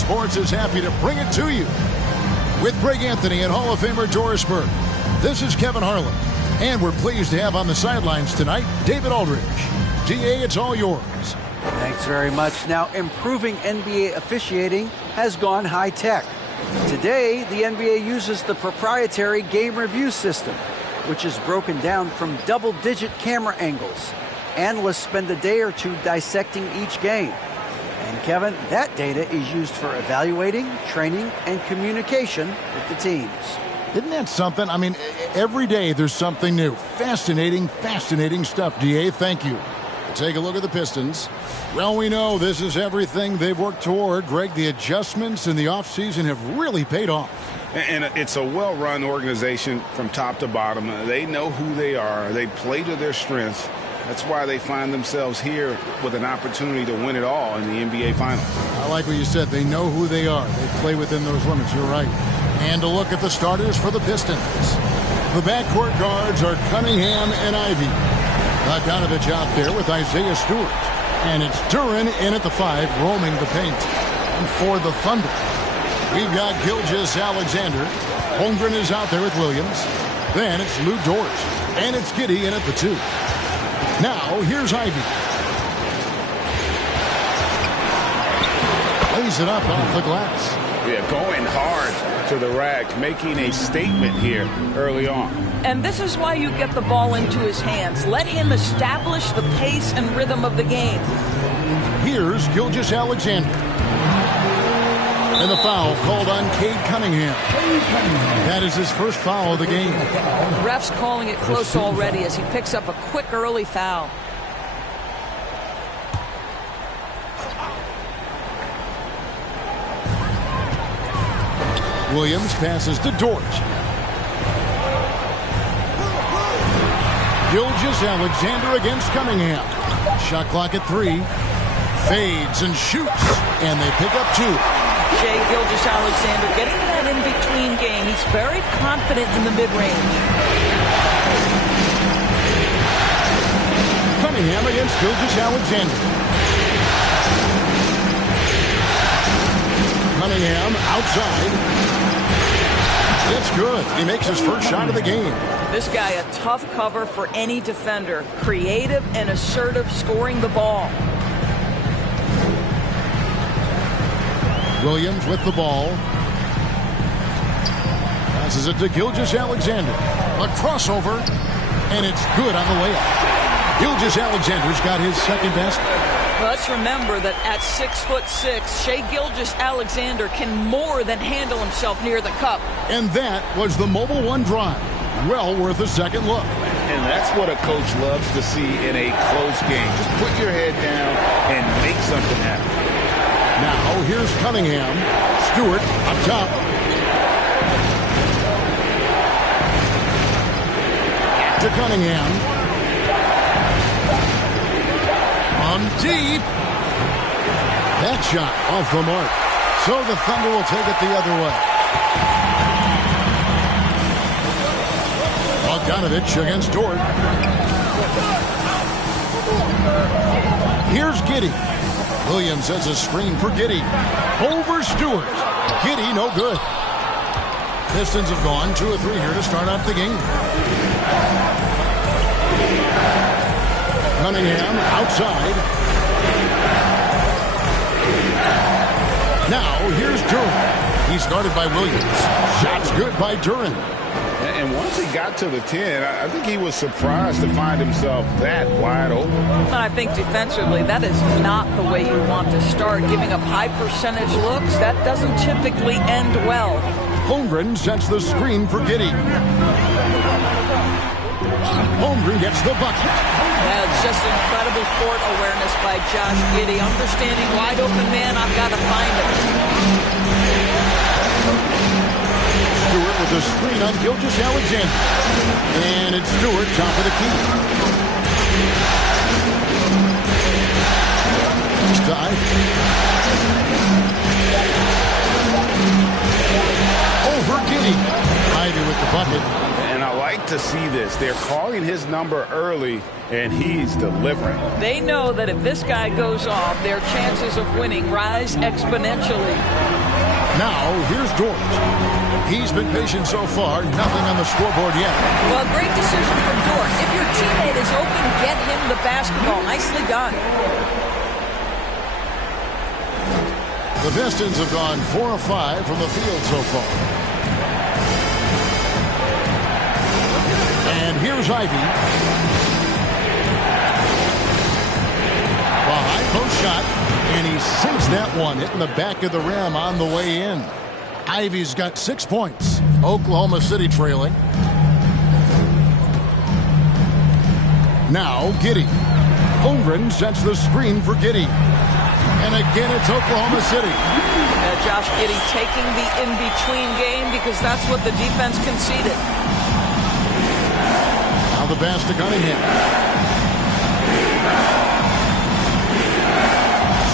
Sports is happy to bring it to you. With Greg Anthony and Hall of Famer Doris Burke, this is Kevin Harlan. And we're pleased to have on the sidelines tonight, David Aldridge. DA, it's all yours. Thanks very much. Now, improving NBA officiating has gone high-tech. Today, the NBA uses the proprietary game review system, which is broken down from double-digit camera angles. Analysts spend a day or two dissecting each game. And Kevin, that data is used for evaluating, training, and communication with the teams. Isn't that something? I mean, every day there's something new. Fascinating, fascinating stuff, DA. Thank you. Take a look at the Pistons. Well, we know this is everything they've worked toward. Greg, the adjustments in the offseason have really paid off. And it's a well-run organization from top to bottom. They know who they are. They play to their strengths. That's why they find themselves here with an opportunity to win it all in the NBA Finals. I like what you said. They know who they are. They play within those limits. You're right. And a look at the starters for the Pistons. The backcourt guards are Cunningham and Ivy. Bogdanovich out there with Isaiah Stewart. And it's Duren in at the 5, roaming the paint. And for the Thunder, we've got Gilgeous-Alexander. Holmgren is out there with Williams. Then it's Lou Dort. And it's Giddey in at the 2. Now, here's Ivy. Lays it up off the glass. Yeah, going hard to the rack, making a statement here early on. And this is why you get the ball into his hands. Let him establish the pace and rhythm of the game. Here's Gilgeous-Alexander. And the foul called on Cade Cunningham. That is his first foul of the game. The ref's calling it close already as he picks up a quick early foul. Williams passes to Dort. Gilgeous-Alexander against Cunningham. Shot clock at 3. Fades and shoots. And they pick up 2. Shai Gilgeous-Alexander getting that in-between game. He's very confident in the mid-range. Cunningham against Gilgeous-Alexander. Cunningham outside. It's good. He makes his first shot of the game. This guy, a tough cover for any defender. Creative and assertive scoring the ball. Williams with the ball. Passes it to Gilgeous-Alexander. A crossover. And it's good on the layup. Gilgeous-Alexander's got his second best. Let's remember that at 6'6", Shai Gilgeous-Alexander can more than handle himself near the cup. And that was the Mobile One drive. Well worth a second look. And that's what a coach loves to see in a close game. Just put your head down and make something happen. Now here's Cunningham. Stewart up top. To Cunningham. On deep. That shot off the mark. So the Thunder will take it the other way. Bogdanovich against Dort. Here's Giddey. Williams has a screen for Giddey. Over Stewart. Giddey no good. Pistons have gone 2 of 3 here to start out the game. Cunningham outside. Now here's Duren. He's guarded by Williams. Shots good by Duren. And once he got to the 10, I think he was surprised to find himself that wide open. And I think defensively, that is not the way you want to start. Giving up high percentage looks, that doesn't typically end well. Holmgren sets the screen for Giddey. Holmgren gets the bucket. That's just incredible court awareness by Josh Giddey. Understanding wide open man, I've got to find him. Stewart with a screen on Gilgeous-Alexander. And it's Stewart, top of the key. It's tied. Over Giddey. Ivy with the bucket. And I like to see this. They're calling his number early, and he's delivering. They know that if this guy goes off, their chances of winning rise exponentially. Now, here's Dort. He's been patient so far. Nothing on the scoreboard yet. Well, great decision from Dort. If your teammate is open, get him the basketball. Nicely done. The Pistons have gone 4 of 5 from the field so far. And here's Ivy. A high post shot, and he sinks that one, hitting the back of the rim on the way in. Ivy's got 6 points. Oklahoma City trailing. Now Giddey. Holmgren sets the screen for Giddey. And again, it's Oklahoma City. Josh Giddey taking the in-between game because that's what the defense conceded. Now the pass to Cunningham.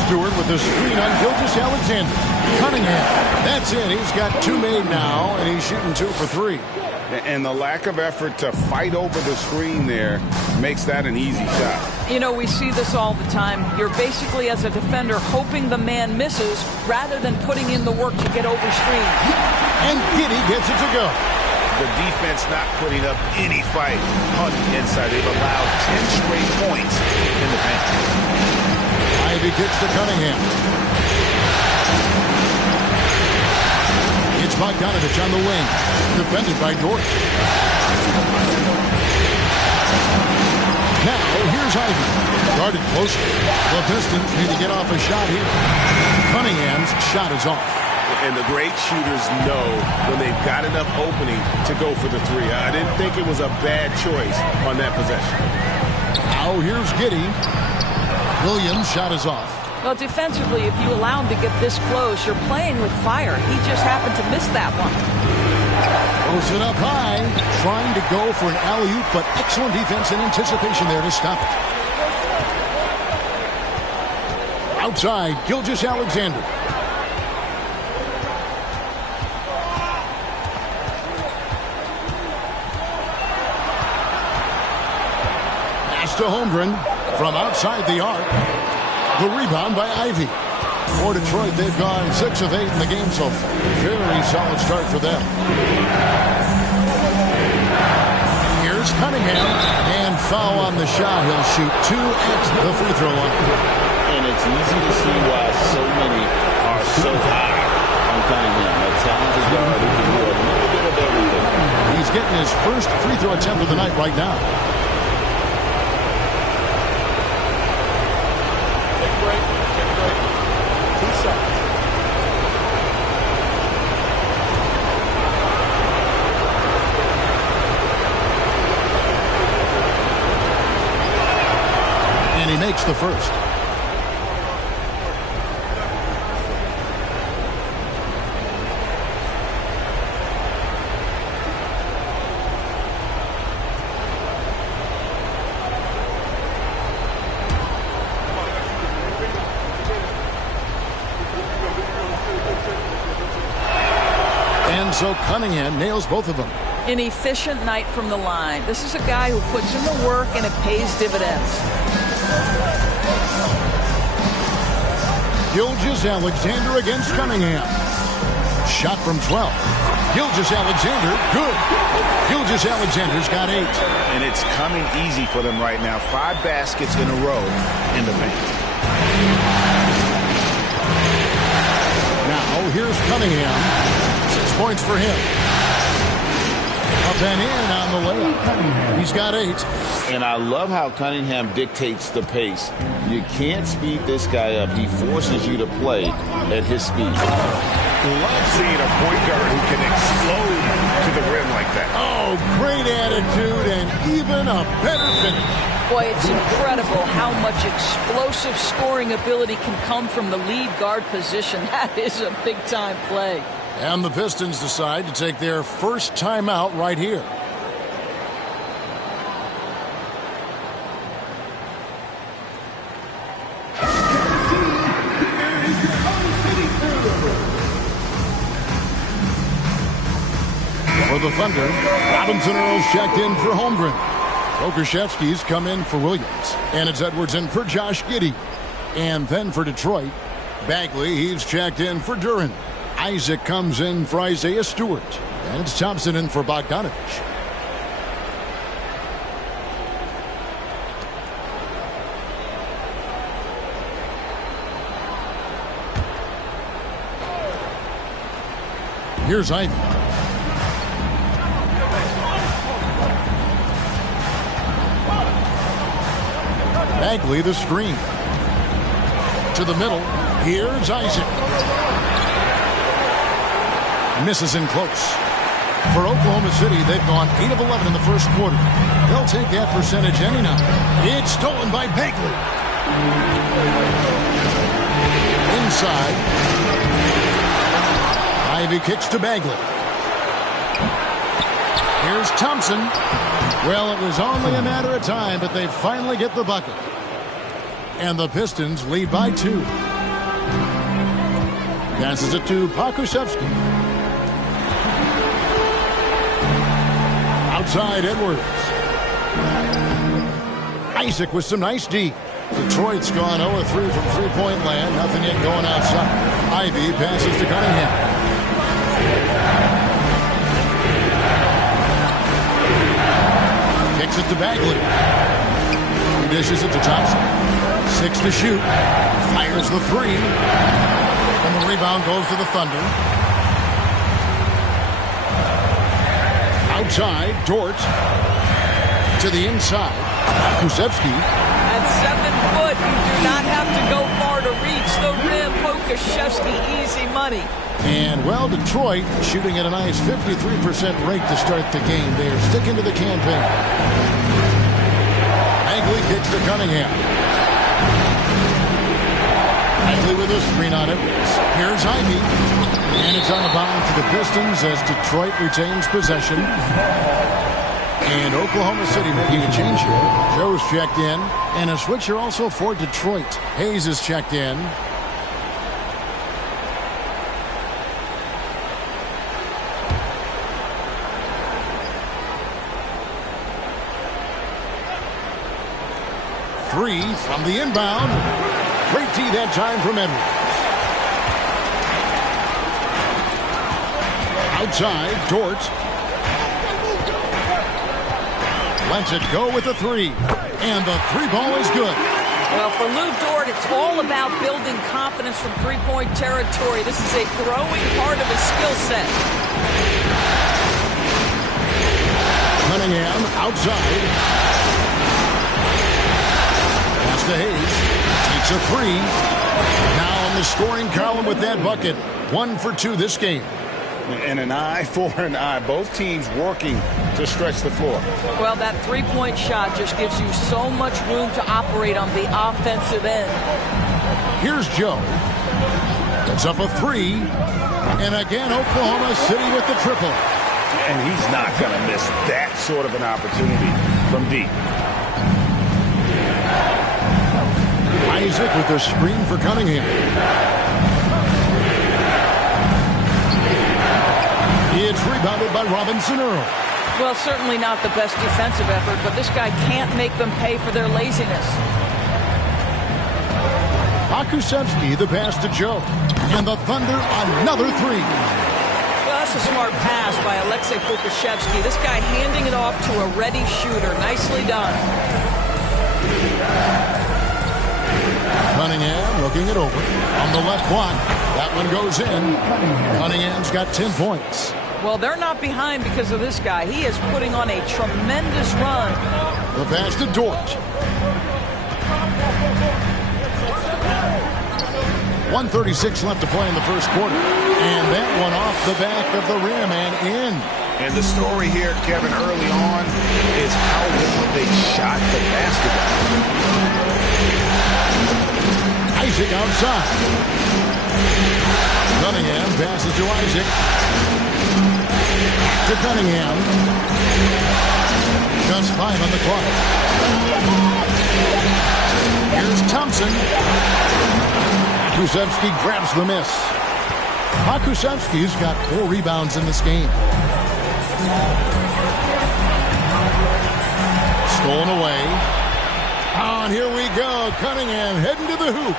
Stewart with the screen on Gilgeous-Alexander. Cunningham. That's it. He's got 2 made now, and he's shooting 2 for 3. And the lack of effort to fight over the screen there makes that an easy shot. You know, we see this all the time. You're basically, as a defender, hoping the man misses rather than putting in the work to get over screens. And Giddey gets it to go. The defense not putting up any fight on the inside. They've allowed 10 straight points in the paint. Ivy kicks to Cunningham. It's Bogdanovich on the wing. Defended by Dort. Now, here's Ivy. Guarded closely. The Pistons need to get off a shot here. Cunningham's shot is off. And the great shooters know when they've got enough opening to go for the 3. I didn't think it was a bad choice on that possession. Now, here's Giddey. Williams' shot is off. Well, defensively, if you allow him to get this close, you're playing with fire. He just happened to miss that one. Throws it up high, trying to go for an alley-oop, but excellent defense and anticipation there to stop it. Outside, Gilgeous-Alexander. Pass to Holmgren from outside the arc. The rebound by Ivy. For Detroit, they've gone 6 of 8 in the game so far. Very solid start for them. Here's Cunningham. And foul on the shot. He'll shoot 2 at the free throw line. And it's easy to see why so many are so high on Cunningham. A talented guard who can do a little bit of everything. He's getting his first free throw attempt of the night right now. And he makes the first. And so Cunningham nails both of them. An efficient night from the line. This is a guy who puts in the work and it pays dividends. Gilgeous-Alexander against Cunningham. Shot from 12. Gilgeous-Alexander, good. Gilgeous-Alexander's got 8. And it's coming easy for them right now. 5 baskets in a row in the paint. Now here's Cunningham. 6 points for him. Up and in on the layup. He's got 8. And I love how Cunningham dictates the pace. You can't speed this guy up. He forces you to play at his speed. Love seeing a point guard who can explode to the rim like that. Oh, great attitude and even a better finish. Boy, it's incredible how much explosive scoring ability can come from the lead guard position. That is a big-time play. And the Pistons decide to take their first timeout right here. For For the Thunder, Robinson Earls checked in for Holmgren. Pokusevski's come in for Williams. And it's Edwards in for Josh Giddey. And then for Detroit, Bagley, he's checked in for Duren. Isaac comes in for Isaiah Stewart. And it's Thompson in for Bogdanovich. Here's Ivy. Bagley the screen. To the middle. Here's Isaac. Misses in close. For Oklahoma City, they've gone 8 of 11 in the first quarter. They'll take that percentage any night. It's stolen by Bagley. Inside. Ivy kicks to Bagley. Here's Thompson. Well, it was only a matter of time, but they finally get the bucket. And the Pistons lead by 2. Passes it to Pokusevski. Outside Edwards. Isaac with some nice D. Detroit's gone 0-3 from three-point land. Nothing yet going outside. Ivy passes to Cunningham. Kicks it to Bagley. He dishes it to Thompson. 6 to shoot. Fires the 3. And the rebound goes to the Thunder. Outside, Dort. To the inside. Pokusevski. At 7 foot, you do not have to go far to reach the rim. Pokusevski, easy money. And, well, Detroit shooting at a nice 53% rate to start the game. They are sticking to the campaign. Bagley kicks to Cunningham. Bagley with a screen on it. Here's Ivy. And it's on the bound to the Pistons as Detroit retains possession. And Oklahoma City making a change here. Joe's checked in. And a switch here also for Detroit. Hayes is checked in. Three from the inbound. Great D that time from Edwards. Outside, Dort. Lets it go with the 3. And the 3 ball is good. Well, for Lou Dort, it's all about building confidence from three-point territory. This is a growing part of his skill set. Cunningham outside. To Hayes. Takes a 3. Now on the scoring column with that bucket. 1 for 2 this game. And an eye for an eye. Both teams working to stretch the floor. Well, that three-point shot just gives you so much room to operate on the offensive end. Here's Joe. It's up a 3. And again, Oklahoma City with the triple. And he's not going to miss that sort of an opportunity from deep. Isaac with a screen for Cunningham. It's rebounded by Robinson Earl. Well, certainly not the best defensive effort, but this guy can't make them pay for their laziness. Pokusevski, the pass to Joe. And the Thunder, another 3. Well, that's a smart pass by Alexei Pokusevski. This guy handing it off to a ready shooter. Nicely done. Cunningham looking it over. On the left block. That one goes in. Cunningham's got 10 points. Well, they're not behind because of this guy. He is putting on a tremendous run. The pass to Dort. 1:36 left to play in the first quarter. And that one off the back of the rim and in. And the story here, Kevin, early on is how well they shot the basketball. Isaac outside. Cunningham passes to Isaac. To Cunningham. Just 5 on the clock. Here's Thompson. Pokusevski grabs the miss. Pokusevski's got 4 rebounds in this game. Stolen away. On, here we go. Cunningham heading to the hoop.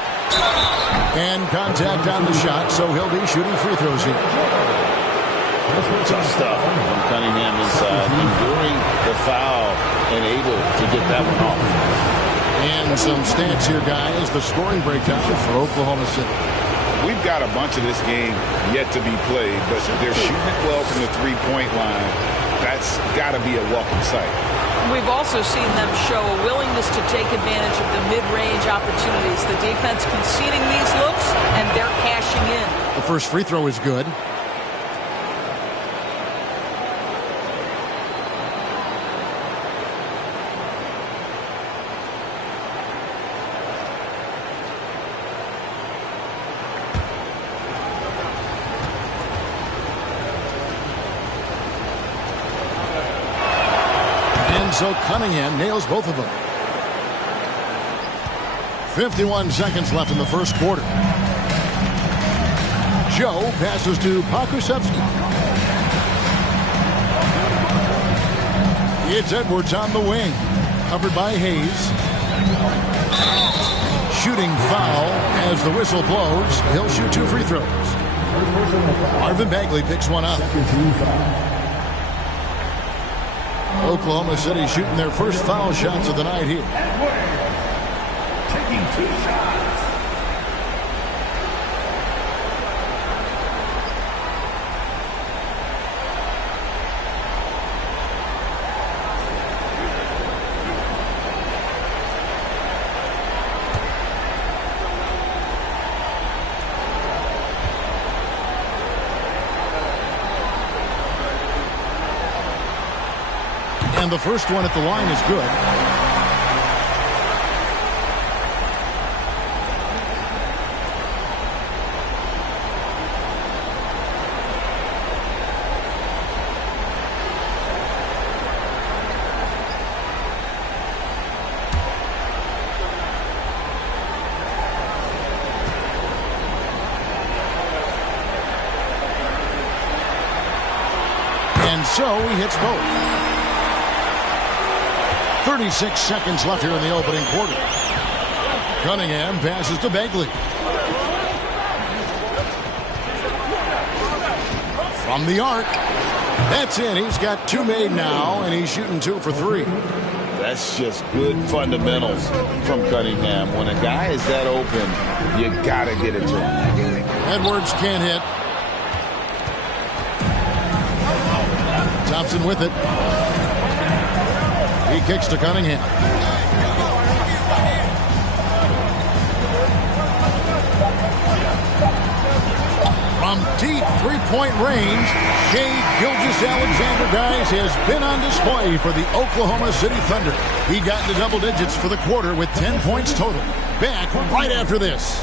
And contact on the shot, so he'll be shooting free throws here. Tough stuff from Cunningham inside, enduring the foul and able to get that one off. And some stats here, guys. The scoring breakdown for Oklahoma City. We've got a bunch of this game yet to be played, but they're shooting it well from the three-point line. That's got to be a welcome sight. We've also seen them show a willingness to take advantage of the mid-range opportunities. The defense conceding these looks, and they're cashing in. The first free throw is good. So Cunningham nails both of them. 51 seconds left in the first quarter. Joe passes to Pokusevski. It's Edwards on the wing. Covered by Hayes. Shooting foul as the whistle blows. He'll shoot 2 free throws. Marvin Bagley picks one up. Oklahoma City shooting their first foul shots of the night here. Taking 2 shots. And the first one at the line is good. And so he hits both. 36 seconds left here in the opening quarter. Cunningham passes to Bagley. From the arc. That's in. He's got 2 made now, and he's shooting 2 for 3. That's just good fundamentals from Cunningham. When a guy is that open, you got to get it to him. Edwards can't hit. Thompson with it. He kicks to Cunningham. From deep three-point range, Shai Gilgeous-Alexander, guys, has been on display for the Oklahoma City Thunder. He got into double digits for the quarter with 10 points total. Back right after this.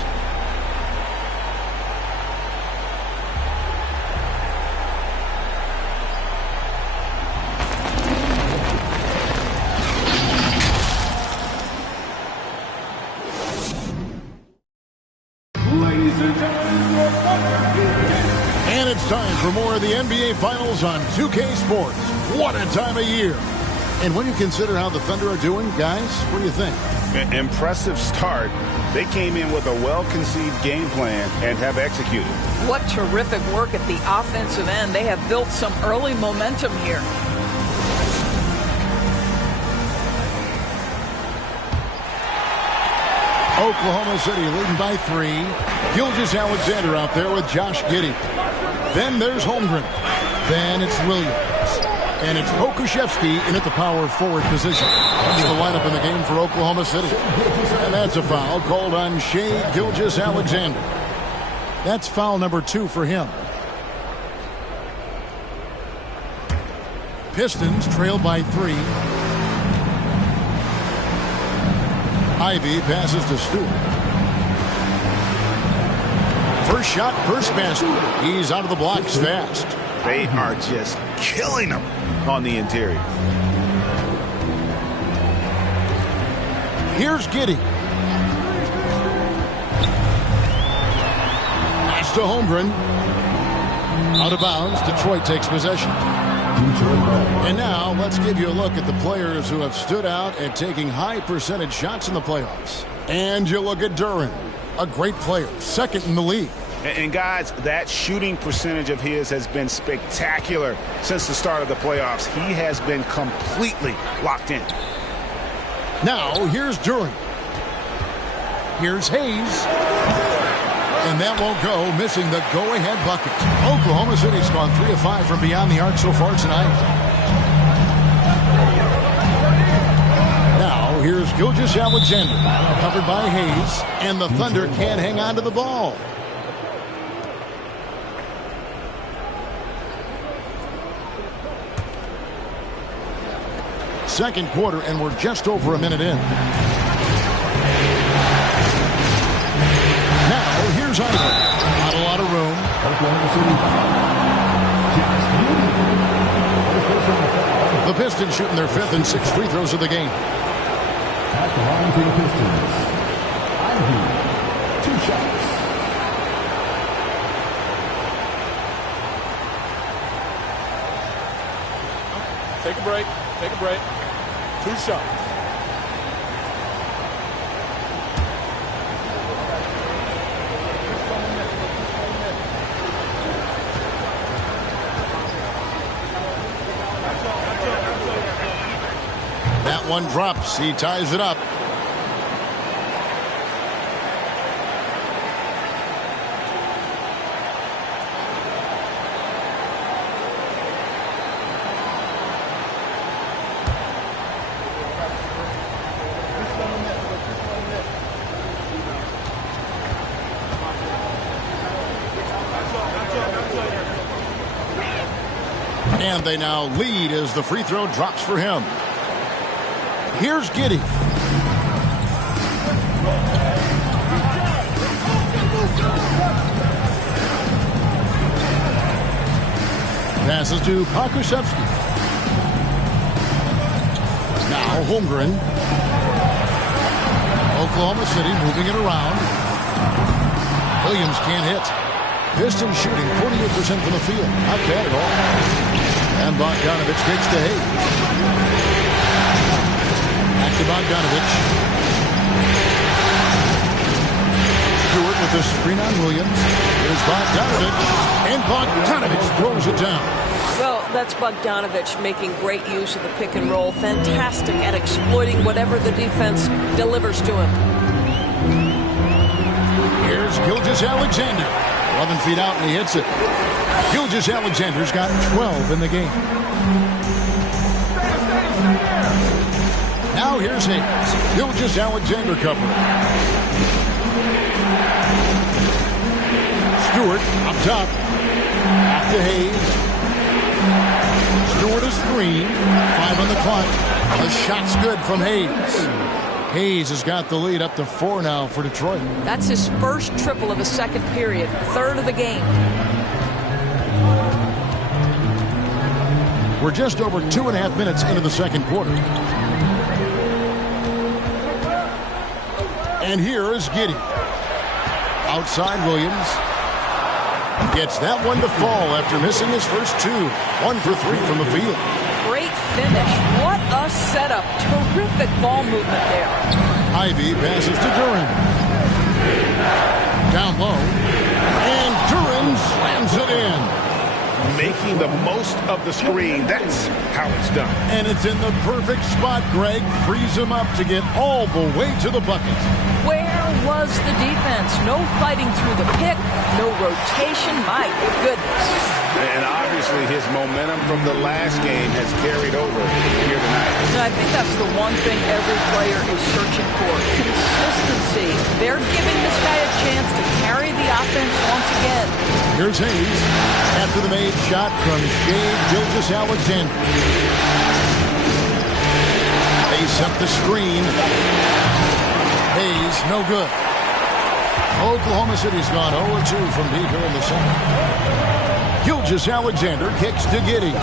And it's time for more of the NBA Finals on 2K Sports. What a time of year. And when you consider how the Thunder are doing, guys, what do you think? Impressive start. They came in with a well-conceived game plan and have executed. What terrific work at the offensive end. They have built some early momentum here. Oklahoma City leading by 3. Gilgeous-Alexander out there with Josh Giddey. Then there's Holmgren. Then it's Williams. And it's Pokusevski in at the power forward position. That's the lineup in the game for Oklahoma City. And that's a foul called on Shai Gilgeous-Alexander. That's foul number 2 for him. Pistons trail by 3. Ivy passes to Stewart. First shot, first basket. He's out of the blocks fast. They are just killing them on the interior. Here's Giddey. Pass to Holmgren. Out of bounds. Detroit takes possession. And now let's give you a look at the players who have stood out at taking high percentage shots in the playoffs. And you look at Duren, a great player, second in the league. And guys, that shooting percentage of his has been spectacular since the start of the playoffs. He has been completely locked in. Now, here's Duren. Here's Hayes. And that won't go, missing the go-ahead bucket. Oklahoma City's gone 3 of 5 from beyond the arc so far tonight. Now, here's Gilgeous-Alexander, covered by Hayes, and the Thunder can't hang on to the ball. Second quarter, and we're just over a minute in. Now, here's Ivan. Not a lot of room. The Pistons shooting their 5th and 6th free throws of the game. At the line for the Pistons, Ivy, 2 shots. Take a break. Take a break. 2 shots. That one drops. He ties it up. And they now lead as the free throw drops for him. Here's Giddey. Passes to Pokusevski. Now Holmgren. Oklahoma City moving it around. Williams can't hit. Pistons shooting 48% from the field. Not bad at all. And Bogdanovich takes to Hayes. Back to Bogdanovich. Stewart with the screen on Williams. Here's Bogdanovich. And Bogdanovich throws it down. Well, that's Bogdanovich making great use of the pick and roll. Fantastic at exploiting whatever the defense delivers to him. Here's Gilgeous-Alexander. 11 feet out and he hits it. Gilgeous-Alexander's got 12 in the game. Now here's Hayes. Gilgeous-Alexander covering. Stewart up top. Back to Hayes. Stewart a screen. 5 on the clock. The shot's good from Hayes. Hayes has got the lead up to 4 now for Detroit. That's his first triple of the second period, 3rd of the game. We're just over 2.5 minutes into the second quarter. And here is Giddey. Outside Williams. Gets that one to fall after missing his first 2. 1 for 3 from the field. Great finish. What a setup. Terrific ball movement there. Ivy passes to Duren. Down low. And Duren slams it in. Making the most of the screen. That's how it's done. And it's in the perfect spot, Greg. Frees him up to get all the way to the bucket. Where was the defense? No fighting through the pick. No rotation. My goodness. And obviously his momentum from the last game has carried over here tonight. And I think that's the one thing every player is searching for. Consistency. They're giving this guy a chance to carry the offense once again. Here's Hayes after the made shot from Gilgeous-Alexander. They set the screen. Hayes, no good. Oklahoma City's gone 0-2 from deep here in the second. Gilgeous-Alexander kicks to Giddey.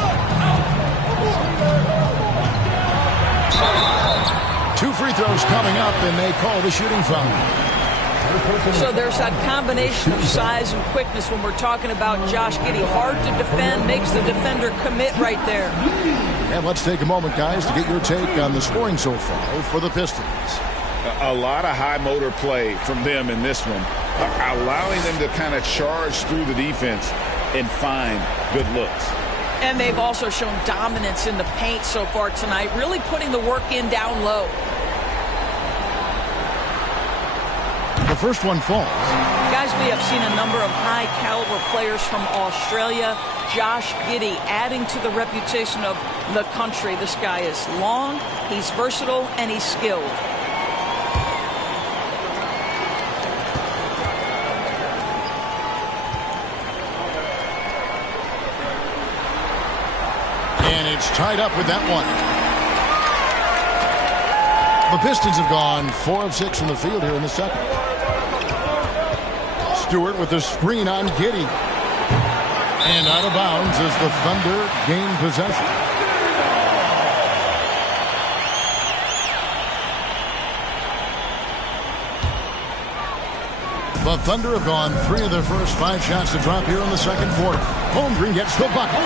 2 free throws coming up, and they call the shooting foul. So there's that combination of size and quickness when we're talking about Josh Giddey. Hard to defend, makes the defender commit right there. And let's take a moment, guys, to get your take on the scoring so far for the Pistons. A lot of high motor play from them in this one, allowing them to kind of charge through the defense and find good looks. And they've also shown dominance in the paint so far tonight, really putting the work in down low. The first one falls. Guys, we have seen a number of high-caliber players from Australia. Josh Giddey adding to the reputation of the country. This guy is long, he's versatile, and he's skilled. And it's tied up with that one. The Pistons have gone 4 of 6 from the field here in the second. Stewart with the screen on Giddey. And out of bounds as the Thunder gain possession. The Thunder have gone 3 of their first 5 shots to drop here in the second quarter. Holmgren gets the bucket.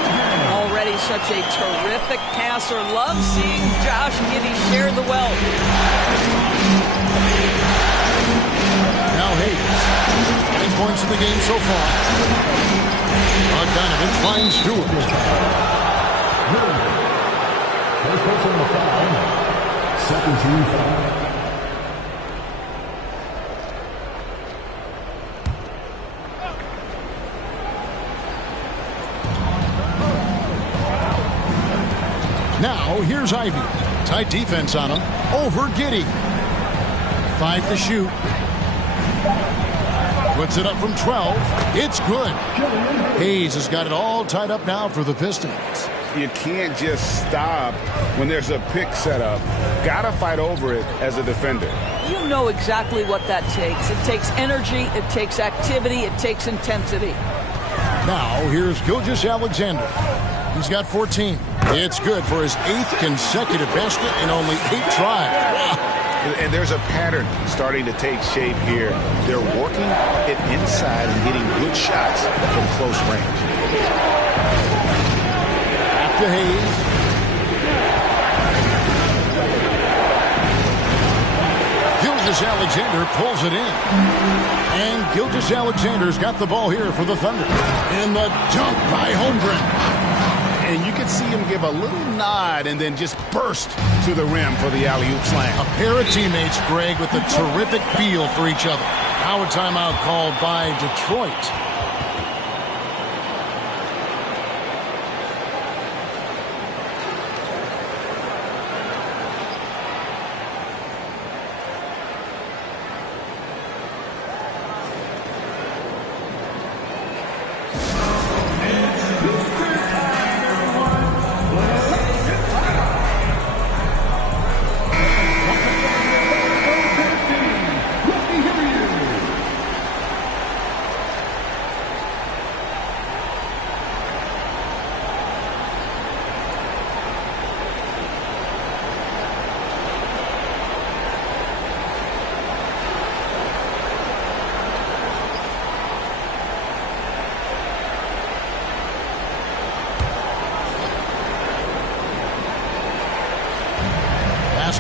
Already such a terrific passer. Love seeing Josh Giddey share the wealth. Now Hayes. 9 points in the game so far. Bogdanovich finds Stewart. First person on the foul. Second team foul. Now here's Ivy. Tight defense on him. Over Giddey. 5 to shoot. Puts it up from 12. It's good. Hayes has got it all tied up now for the Pistons. You can't just stop when there's a pick set up. Gotta fight over it as a defender. You know exactly what that takes. It takes energy, it takes activity, it takes intensity. Now here's Gilgeous-Alexander. He's got 14. It's good for his 8th consecutive basket in only 8 tries. And there's a pattern starting to take shape here. They're working it inside and getting good shots from close range. Back to Hayes. Gilgeous-Alexander pulls it in. And Gilgeous-Alexander's got the ball here for the Thunder. And the dunk by Holmgren. And you can see him give a little nod and then just burst to the rim for the alley-oop slam. A pair of teammates, Greg, with a terrific feel for each other. Now a timeout called by Detroit.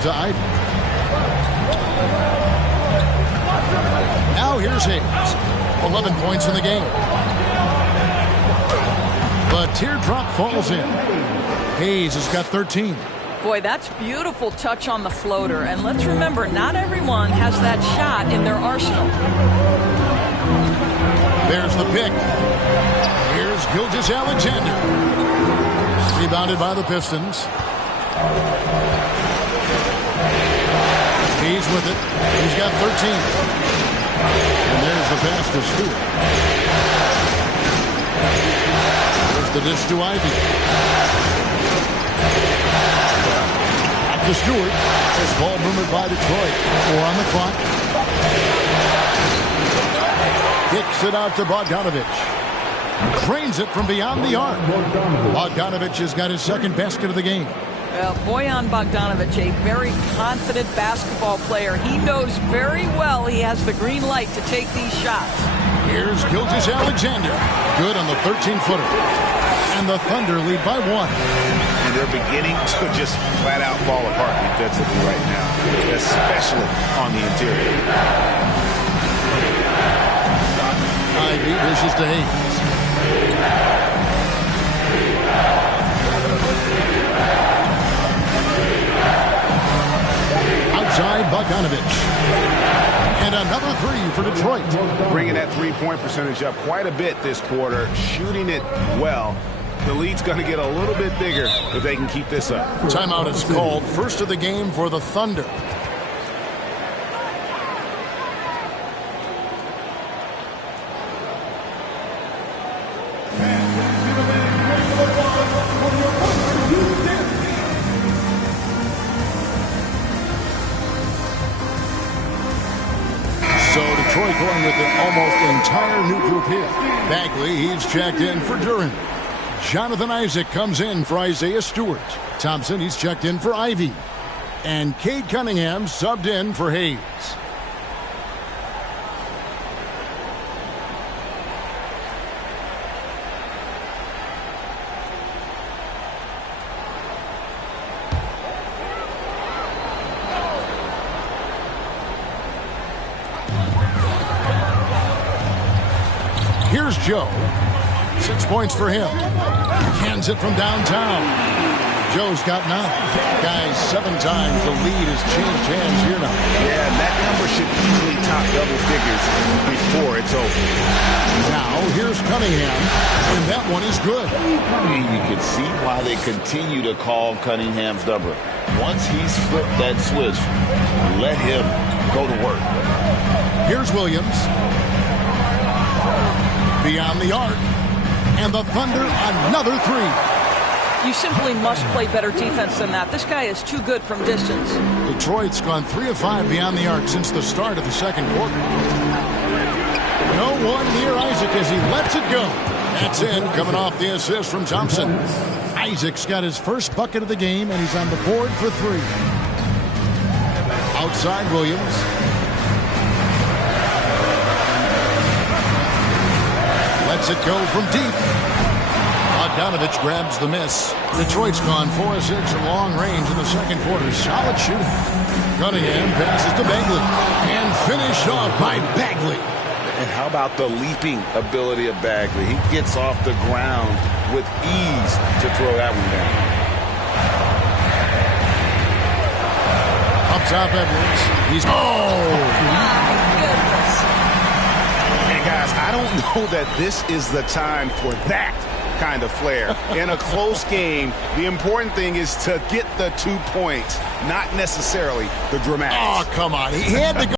To Ivy. Now here's Hayes. 11 points in the game. The teardrop falls in. Hayes has got 13. Boy, that's beautiful touch on the floater. And let's remember, not everyone has that shot in their arsenal. There's the pick. Here's Gilgeous-Alexander. Rebounded by the Pistons. He's with it. He's got 13. And there's the pass to Stewart. There's the dish to Ivy. Back to Stewart. This ball rumored by Detroit. 4 on the clock. Kicks it out to Bogdanovich. Drains it from beyond the arc. Bogdanovich has got his 2nd basket of the game. Well, Bojan Bogdanovic, a very confident basketball player. He knows very well he has the green light to take these shots. Here's Gilgeous-Alexander. Good on the 13-footer. And the Thunder lead by 1. And they're beginning to just flat out fall apart defensively right now, especially on the interior. Ivy dishes to Hayes. Outside Bogdanovic. And another three for Detroit. Bringing that three-point percentage up quite a bit this quarter, shooting it well. The lead's going to get a little bit bigger if they can keep this up. Timeout is called. First of the game for the Thunder. So Detroit going with an almost entire new group here. Bagley, he's checked in for Duran. Jonathan Isaac comes in for Isaiah Stewart. Thompson, he's checked in for Ivy. And Cade Cunningham subbed in for Hayes. Here's Joe. 6 points for him. Hands it from downtown. Joe's got 9. Guys, 7 times the lead has changed hands here now. Yeah, and that number should easily top double figures before it's over. Now, here's Cunningham, and that one is good. You can see why they continue to call Cunningham's number. Once he's flipped that switch, let him go to work. Here's Williams. Beyond the arc. And the Thunder, another three. You simply must play better defense than that. This guy is too good from distance. Detroit's gone 3 of 5 beyond the arc since the start of the second quarter. No one near Isaac as he lets it go. That's in, coming off the assist from Thompson. Isaac's got his first bucket of the game, and he's on the board for 3. Outside Williams. Lets it go from deep. Bogdanovic grabs the miss. Detroit's gone 4 of 6 at long range in the second quarter. Solid shooting. Cunningham passes to Bagley. And finished off by Bagley. And how about the leaping ability of Bagley? He gets off the ground with ease to throw that one down. Up top, Edwards. He's... Oh! Guys, I don't know that this is the time for that kind of flair. In a close game, the important thing is to get the 2 points, not necessarily the dramatics. Oh, come on. He had to go.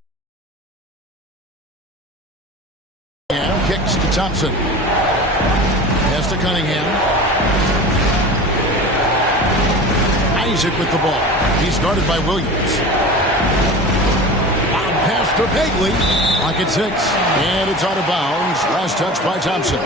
Kicks to Thompson. Pass to Cunningham. Isaac with the ball. He's guarded by Williams. Pass to Bagley. Pocket 6. And it's out of bounds. Last touch by Thompson.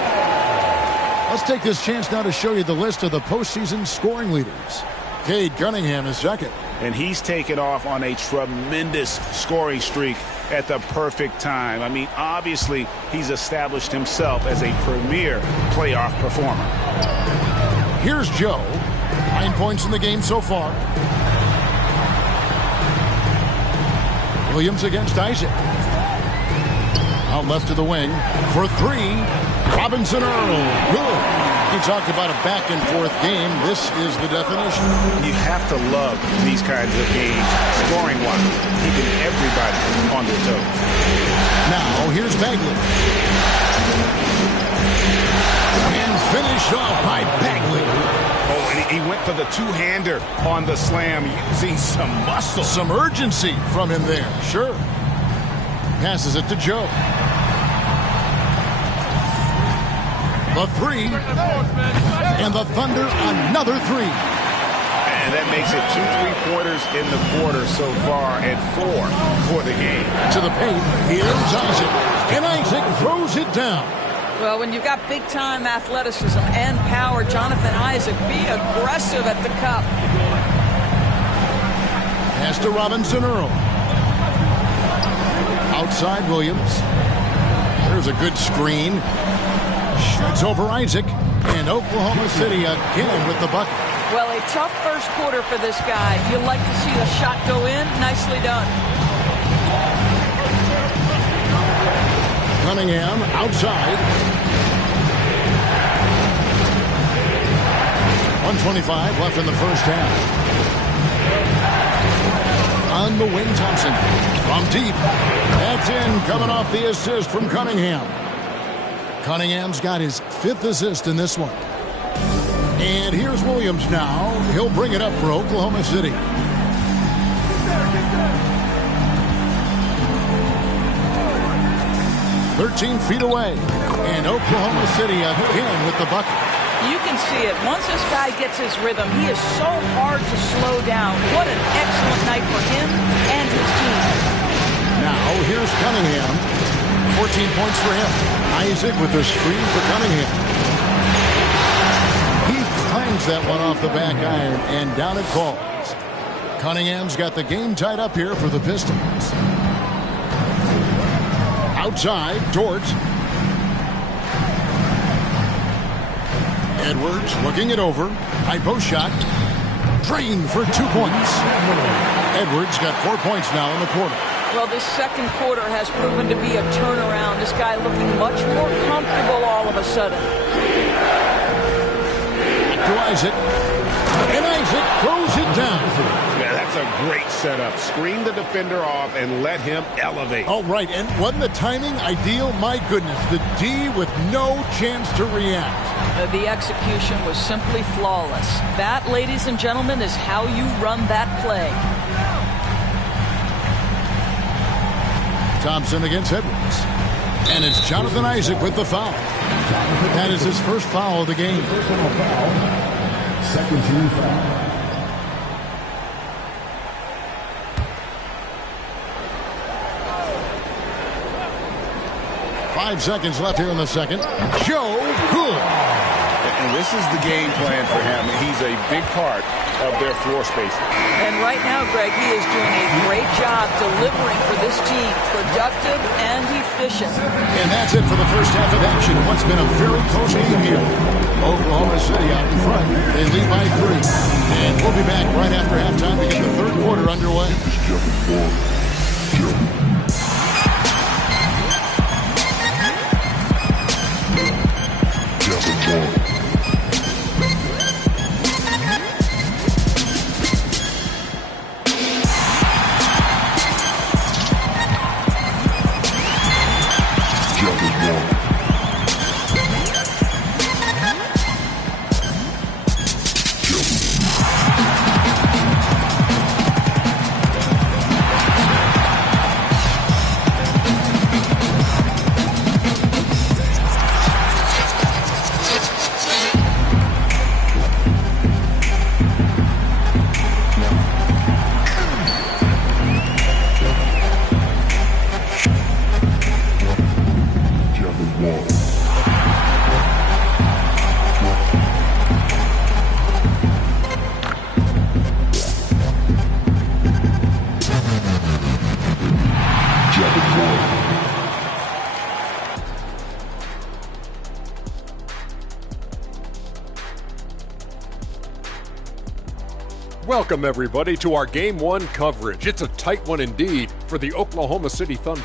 Let's take this chance now to show you the list of the postseason scoring leaders. Cade Cunningham is second. And he's taken off on a tremendous scoring streak at the perfect time. I mean, obviously, he's established himself as a premier playoff performer. Here's Joe. 9 points in the game so far. Williams against Isaac. Out left to the wing for 3. Robinson Earl. Good. You talk about a back-and-forth game. This is the definition. You have to love these kinds of games, scoring-wise, keeping everybody on their toes. Now, here's Bagley. And finished off by Bagley. Oh, and he went for the two-hander on the slam, using some muscle. Some urgency from him there, sure. Passes it to Joe. The 3. And the Thunder, another 3. And that makes it 2 3-pointers in the quarter so far and 4 for the game. To the paint, here's Isaac. And Isaac throws it down. Well, when you've got big-time athleticism and power, Jonathan Isaac, be aggressive at the cup. Pass to Robinson Earl. Outside Williams. There's a good screen. Shoots over Isaac. And Oklahoma City again with the bucket. Well, a tough first quarter for this guy. You'd like to see the shot go in. Nicely done. Cunningham outside. 1:25 left in the first half. On the wing, Thompson. From deep. That's in, coming off the assist from Cunningham. Cunningham's got his 5th assist in this one. And here's Williams now. He'll bring it up for Oklahoma City. "13 feet away. And Oklahoma City again with the bucket. You can see it. Once this guy gets his rhythm, he is so hard to slow down. What an excellent night for him and his team. Now, here's Cunningham. 14 points for him. Isaac with the screen for Cunningham. He clangs that one off the back iron, and down it falls. Cunningham's got the game tied up here for the Pistons. Outside, Dort. Edwards looking it over. High post shot. Drained for 2 points. Edwards got 4 points now in the quarter. Well, this second quarter has proven to be a turnaround. This guy looking much more comfortable all of a sudden. To Isaac. And Isaac throws it down. Yeah, that's a great setup. Screen the defender off and let him elevate. Oh, right. And wasn't the timing ideal? My goodness. The D with no chance to react. The execution was simply flawless. That, ladies and gentlemen, is how you run that play. Thompson against Edwards. And it's Jonathan Isaac with the foul. That is his first foul of the game. Personal foul. Second team foul. Five seconds left here in the second. Joe Good. And this is the game plan for him. He's a big part of their floor spacing. And right now, Greg, he is doing a great job delivering for this team. Productive and efficient. And that's it for the first half of action. What's been a very close game here. Oklahoma City out in front. They lead by 3. And we'll be back right after halftime to get the third quarter underway. Welcome, everybody, to our Game 1 coverage. It's a tight one indeed for the Oklahoma City Thunder.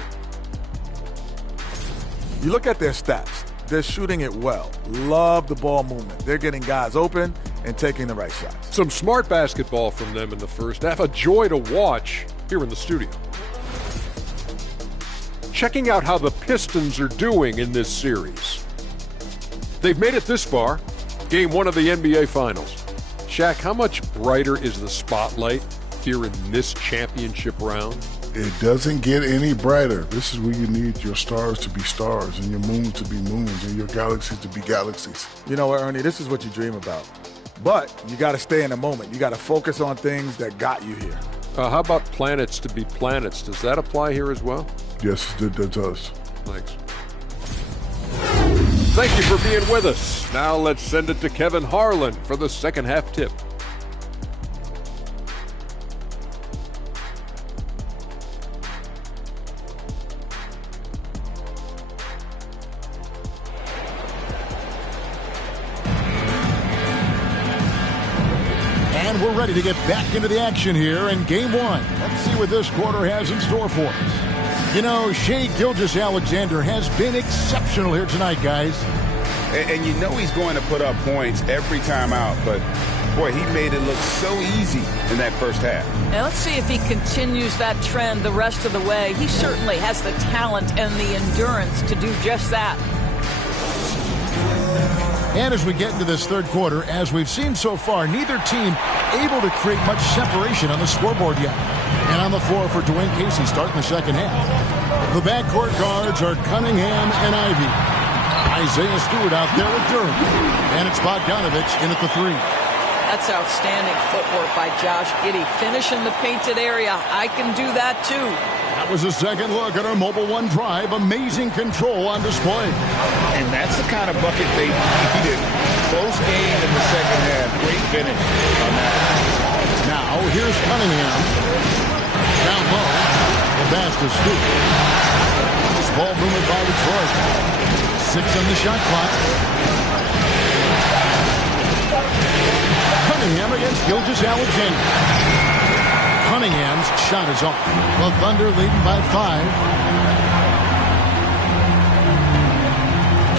You look at their stats. They're shooting it well. Love the ball movement. They're getting guys open and taking the right shots. Some smart basketball from them in the first half. A joy to watch here in the studio. Checking out how the Pistons are doing in this series. They've made it this far. Game 1 of the NBA Finals. Shaq, how much brighter is the spotlight here in this championship round? It doesn't get any brighter. This is where you need your stars to be stars and your moons to be moons and your galaxies to be galaxies. You know what, Ernie? This is what you dream about. But you got to stay in the moment. You got to focus on things that got you here. How about planets to be planets? Does that apply here as well? Yes, it does. Thanks. Thank you for being with us. Now let's send it to Kevin Harlan for the second half tip. And we're ready to get back into the action here in game one. Let's see what this quarter has in store for us. You know, Shai Gilgeous-Alexander has been exceptional here tonight, guys. And you know he's going to put up points every time out, but boy, he made it look so easy in that first half. Now let's see if he continues that trend the rest of the way. He certainly has the talent and the endurance to do just that. And as we get into this third quarter, as we've seen so far, neither team able to create much separation on the scoreboard yet. And on the floor for Dwayne Casey starting the second half. The backcourt guards are Cunningham and Ivy. Isaiah Stewart out there with Durham. And it's Bogdanovich in at the three. That's outstanding footwork by Josh Giddey. Finish in the painted area. I can do that too. That was a second look at our Mobile One drive. Amazing control on display. And that's the kind of bucket they needed. Close game in the second half. Great finish on that. Now, here's Cunningham. Down low. The pass to Stewart. This ball movement by Detroit. 6 on the shot clock. Cunningham against Gilgeous-Alexander. Cunningham's shot is off. The Thunder leading by 5.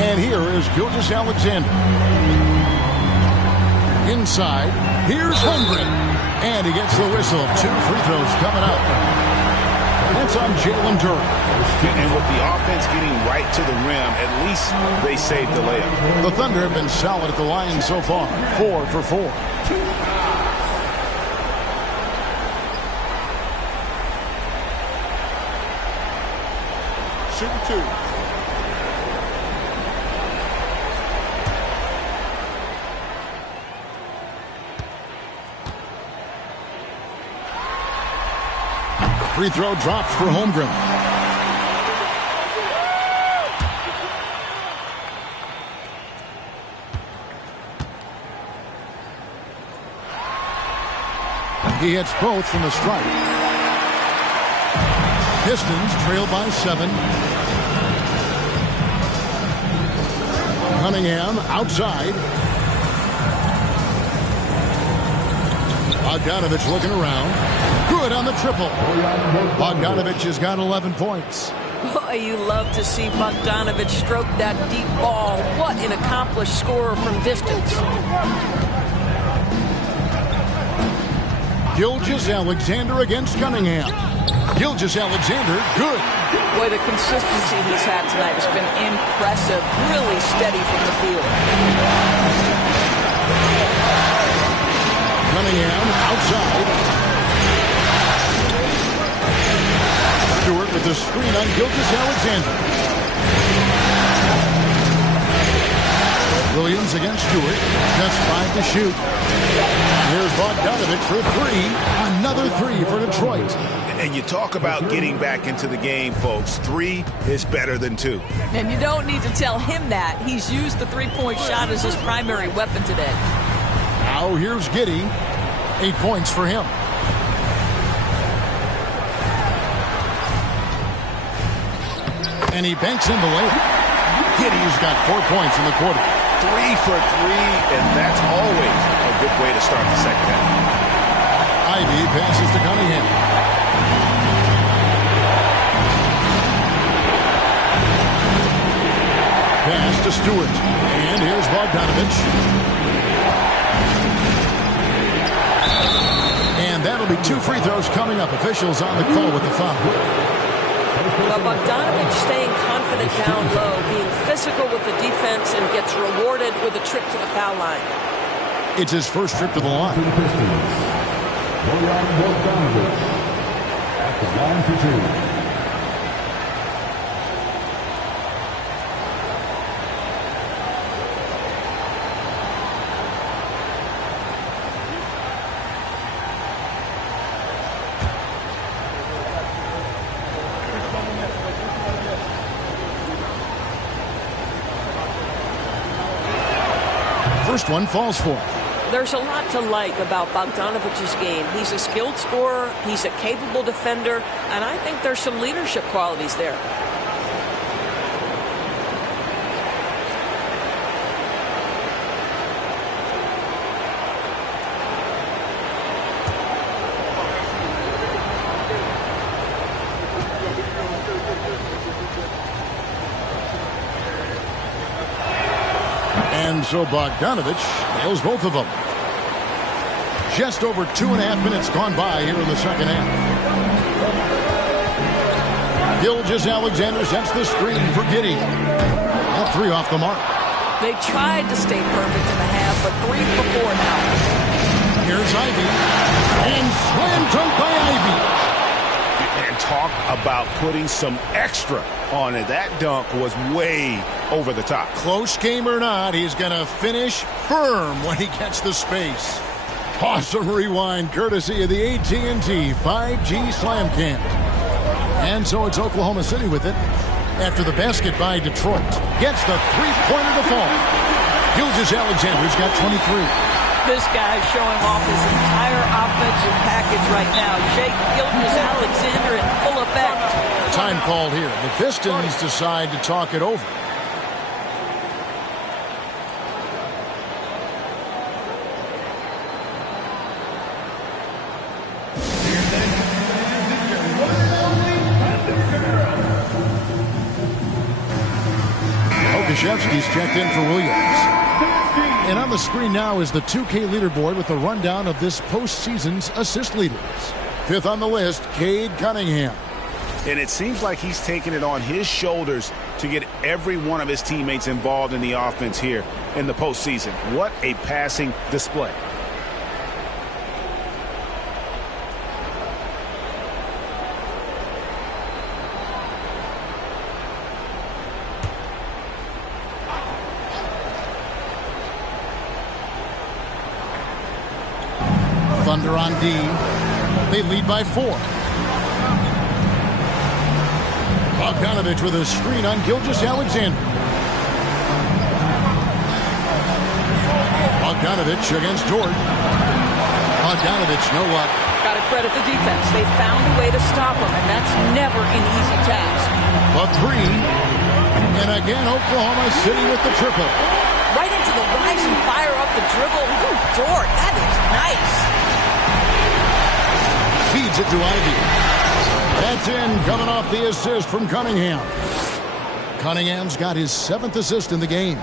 And here is Gilgeous-Alexander. Inside, here's Holmgren. And he gets the whistle. 2 free throws coming up. That's on Jalen Durham. And with the offense getting right to the rim, at least they saved the layup. The Thunder have been solid at the line so far. 4 for 4. Shooting 2. Free throw drops for Holmgren. He hits both from the stripe. Pistons trail by 7. Cunningham outside. Bogdanovich looking around. Good on the triple. Bogdanovich has got 11 points. Boy, you love to see Bogdanovich stroke that deep ball. What an accomplished scorer from distance. Gilgeous-Alexander against Cunningham. Gilgeous-Alexander, good. Boy, the consistency he's had tonight has been impressive. Really steady from the field. Cunningham outside. Stewart with the screen on Gilgeous-Alexander. Williams against Stewart. Just 5 to shoot. Here's Bogdanovich for 3. Another 3 for Detroit. And you talk about getting back into the game, folks. 3 is better than 2. And you don't need to tell him that. He's used the three-point shot as his primary weapon today. Now here's Giddey. 8 points for him. And he banks in the layup. Giddey's got 4 points in the quarter. 3 for 3, and that's always a good way to start the second half. Ivy passes to Cunningham. Pass to Stewart. And here's Bogdanovich. And that'll be 2 free throws coming up. Officials on the call with the foul. Well, Bogdanovich staying confident down low, being physical with the defense, and gets rewarded with a trip to the foul line. It's his first trip to the line. Bogdanovich at the line for 2. First one falls for him. There's a lot to like about Bogdanovich's game. He's a skilled scorer, he's a capable defender, and I think there's some leadership qualities there. And so Bogdanovich nails both of them. Just over 2.5 minutes gone by here in the second half. Gilgeous-Alexander sets the screen for Giddey. That three off the mark. They tried to stay perfect in the half, but 3 before now. Here's Ivy. And slam dunk by Ivy. And talk about putting some extra on it. That dunk was way over the top. Close game or not, he's going to finish firm when he gets the space. Awesome rewind courtesy of the AT&T 5G Slam Cam. And so it's Oklahoma City with it after the basket by Detroit. Gets the three-pointer to fall. Gilgeous-Alexander's got 23. This guy's showing off his entire offensive package right now. Shake Gilgeous-Alexander in full effect. Time called here. The Pistons decide to talk it over. Okashevsky's checked in for Williams. And on the screen now is the 2K leaderboard with a rundown of this postseason's assist leaders. Fifth on the list, Cade Cunningham. And it seems like he's taking it on his shoulders to get every one of his teammates involved in the offense here in the postseason. What a passing display. Thunder on D. They lead by 4. Bogdanovich with a screen on Gilgeous-Alexander. Bogdanovich against Jordan. Bogdanovich, no luck. Got to credit the defense. They found a way to stop him, and that's never an easy task. A 3. And again, Oklahoma City with the triple. Right into the rise and fire up the dribble. Ooh, Dort, that is nice. Feeds it to Ivy. That's in, coming off the assist from Cunningham. Cunningham's got his 7th assist in the game.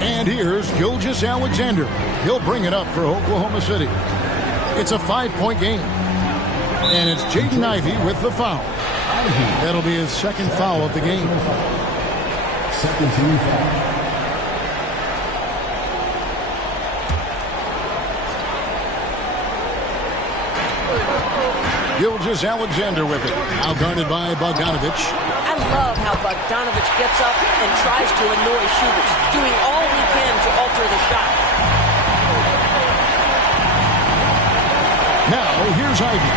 And here's Gilgeous-Alexander. He'll bring it up for Oklahoma City. It's a 5-point game. And it's Jaden Ivey with the foul. That'll be his 2nd foul of the game. Second team foul. Gilgeous-Alexander with it. Now guarded by Bogdanovich. I love how Bogdanovich gets up and tries to annoy shooters, doing all he can to alter the shot. Now, here's Ivy.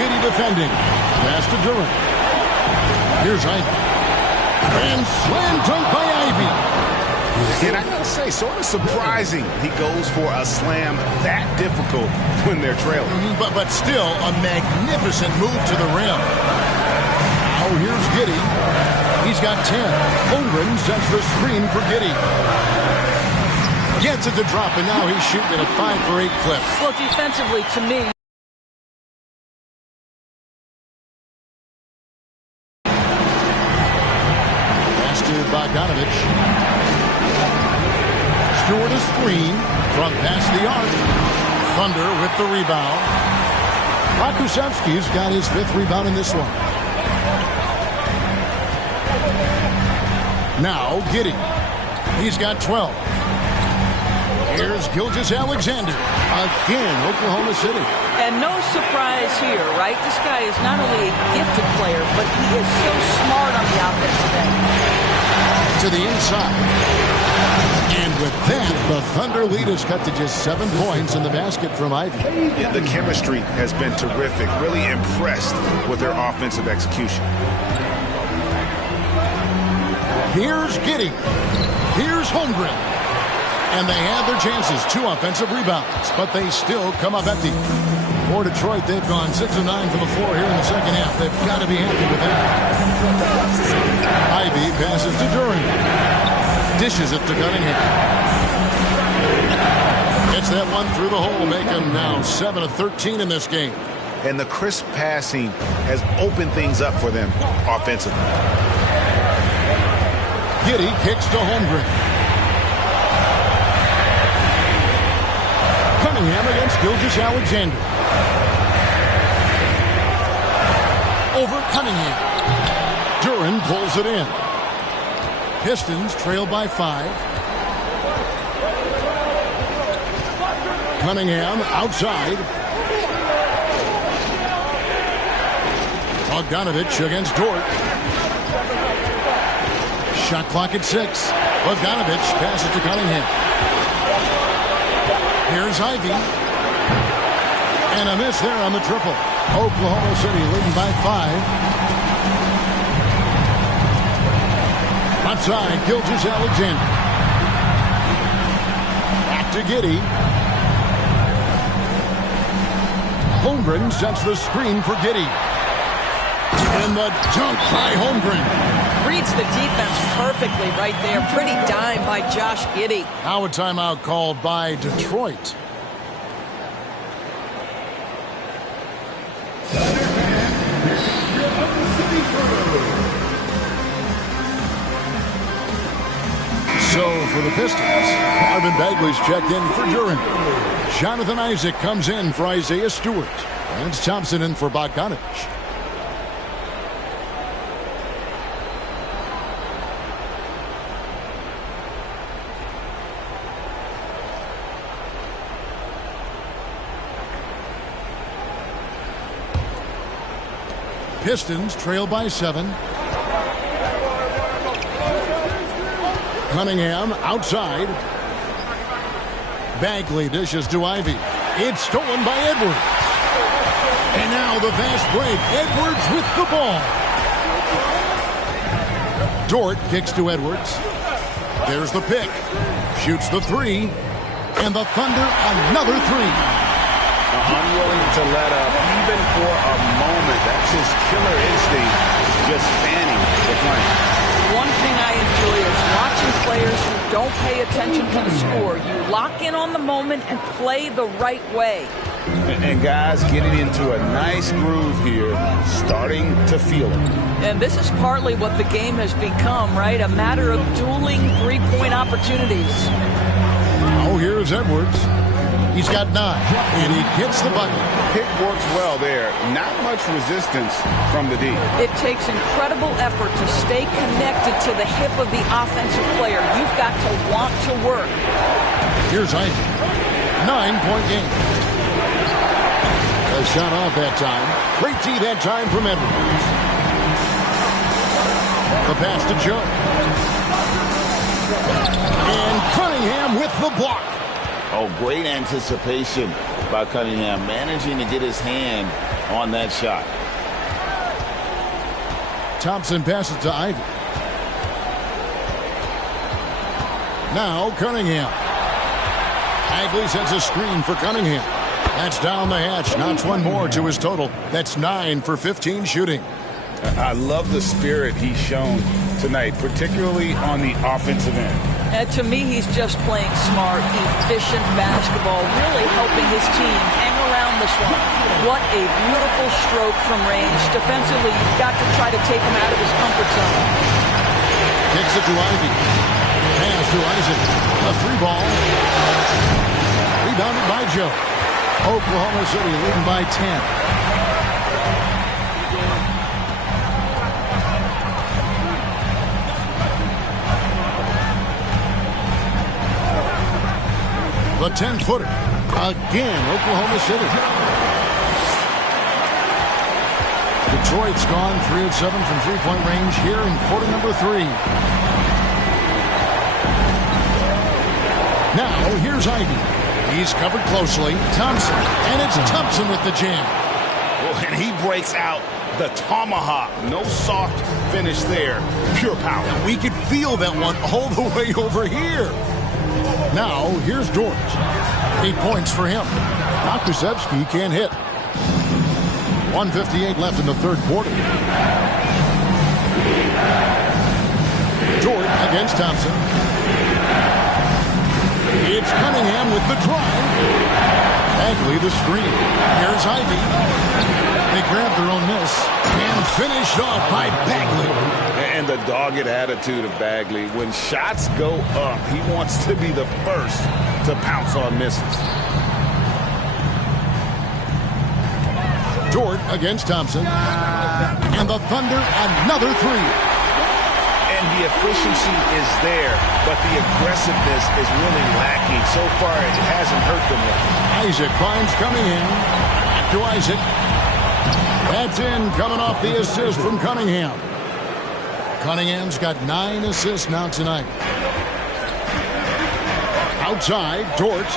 Giddey defending. Pass to Durant. Here's Ivy. And slam dunk by Ivy. And I gotta say, sort of surprising he goes for a slam that difficult when they're trailing. But still, a magnificent move to the rim. Now here's Giddey. He's got 10. Holmgren sets the screen for Giddey. Gets it to drop, and now he's shooting at a 5-for-8 clip. Well, defensively, to me, pass to Bogdanovich. Stewart a screen from past the arc. Thunder with the rebound. Okashevsky's got his 5th rebound in this one. Now Giddey. He's got 12. Here's Gilgeous-Alexander. Again, Oklahoma City. and no surprise here, right? This guy is not only a gifted player, but he is so smart on the offensive end. To the inside. And with that, the Thunder lead is cut to just 7 points in the basket from Ivy. Yeah, the chemistry has been terrific. Really impressed with their offensive execution. Here's Giddey. Here's Holmgren. And they had their chances. 2 offensive rebounds, but they still come up empty. For Detroit, they've gone 6 of 9 from the floor here in the second half. They've got to be happy with that. Ivy passes to Durant. Dishes it to Cunningham. Gets that one through the hole, make him now 7 of 13 in this game. And the crisp passing has opened things up for them offensively. Giddey kicks to Holmgren. Cunningham against Gilgeous-Alexander. Over Cunningham. Duren pulls it in. Pistons trail by 5. Cunningham outside. Bogdanovich against Dort. Shot clock at 6. Bogdanovich passes to Cunningham. Here's Ivy. And a miss there on the triple. Oklahoma City leading by 5. Outside, Gilgeous-Alexander. Back to Giddey. Holmgren sets the screen for Giddey. And the dunk by Holmgren. Reads the defense perfectly right there. Pretty dime by Josh Giddey. Now a timeout called by Detroit. So for the Pistons, Marvin Bagley's checked in for Duren. Jonathan Isaac comes in for Isaiah Stewart. Lance Thompson in for Bogdanovich. Pistons trail by 7. Cunningham outside. Bagley dishes to Ivy. It's stolen by Edwards. And now the fast break. Edwards with the ball. Dort kicks to Edwards. There's the pick. Shoots the 3. And the Thunder another 3. Unwilling to let up, even for a moment. That's his killer instinct, just fanning the flank. One thing I enjoy is watching players who don't pay attention to the score. You lock in on the moment and play the right way. And guys getting into a nice groove here, starting to feel it. And this is partly what the game has become, right? A matter of dueling three-point opportunities. Oh, here's Edwards. He's got 9, and he gets the bucket. Pick works well there. Not much resistance from the D. It takes incredible effort to stay connected to the hip of the offensive player. You've got to want to work. Here's Ivy. 9-point game. A shot off that time. Great D that time from Edwards. The pass to Joe. And Cunningham with the block. Oh, great anticipation by Cunningham, managing to get his hand on that shot. Thompson passes to Ivy. Now Cunningham. Bagley sets a screen for Cunningham. That's down the hatch. Notch one more to his total. That's 9 for 15 shooting. I love the spirit he's shown tonight, particularly on the offensive end. And to me, he's just playing smart, efficient basketball, really helping his team hang around this one. What a beautiful stroke from range. Defensively, you've got to try to take him out of his comfort zone. Kicks it to Ivy. Pass to Isaac. A 3-ball. Rebounded by Joe. Oklahoma City leading by 10. The 10-footer. Again, Oklahoma City. Detroit's gone 3 of 7 from three-point range here in quarter number 3. Now, here's Ivy. He's covered closely. Thompson. And it's Thompson with the jam. Well, and he breaks out the tomahawk. No soft finish there. Pure power. We could feel that one all the way over here. Now, here's Dort. 8 points for him. Makusevsky can't hit. 1:58 left in the third quarter. Dort against Thompson. It's Cunningham with the drive. Bagley the screen. Here's Ivy. They grab their own miss and finished off by Bagley. And the dogged attitude of Bagley. When shots go up, he wants to be the first to pounce on misses. Dort against Thompson. And the Thunder, another three. And the efficiency is there, but the aggressiveness is really lacking. So far, it hasn't hurt them. Isaac finds Cunningham. Back to Isaac. That's in, coming off the assist from Cunningham. Cunningham's got 9 assists now tonight. Outside, Dort.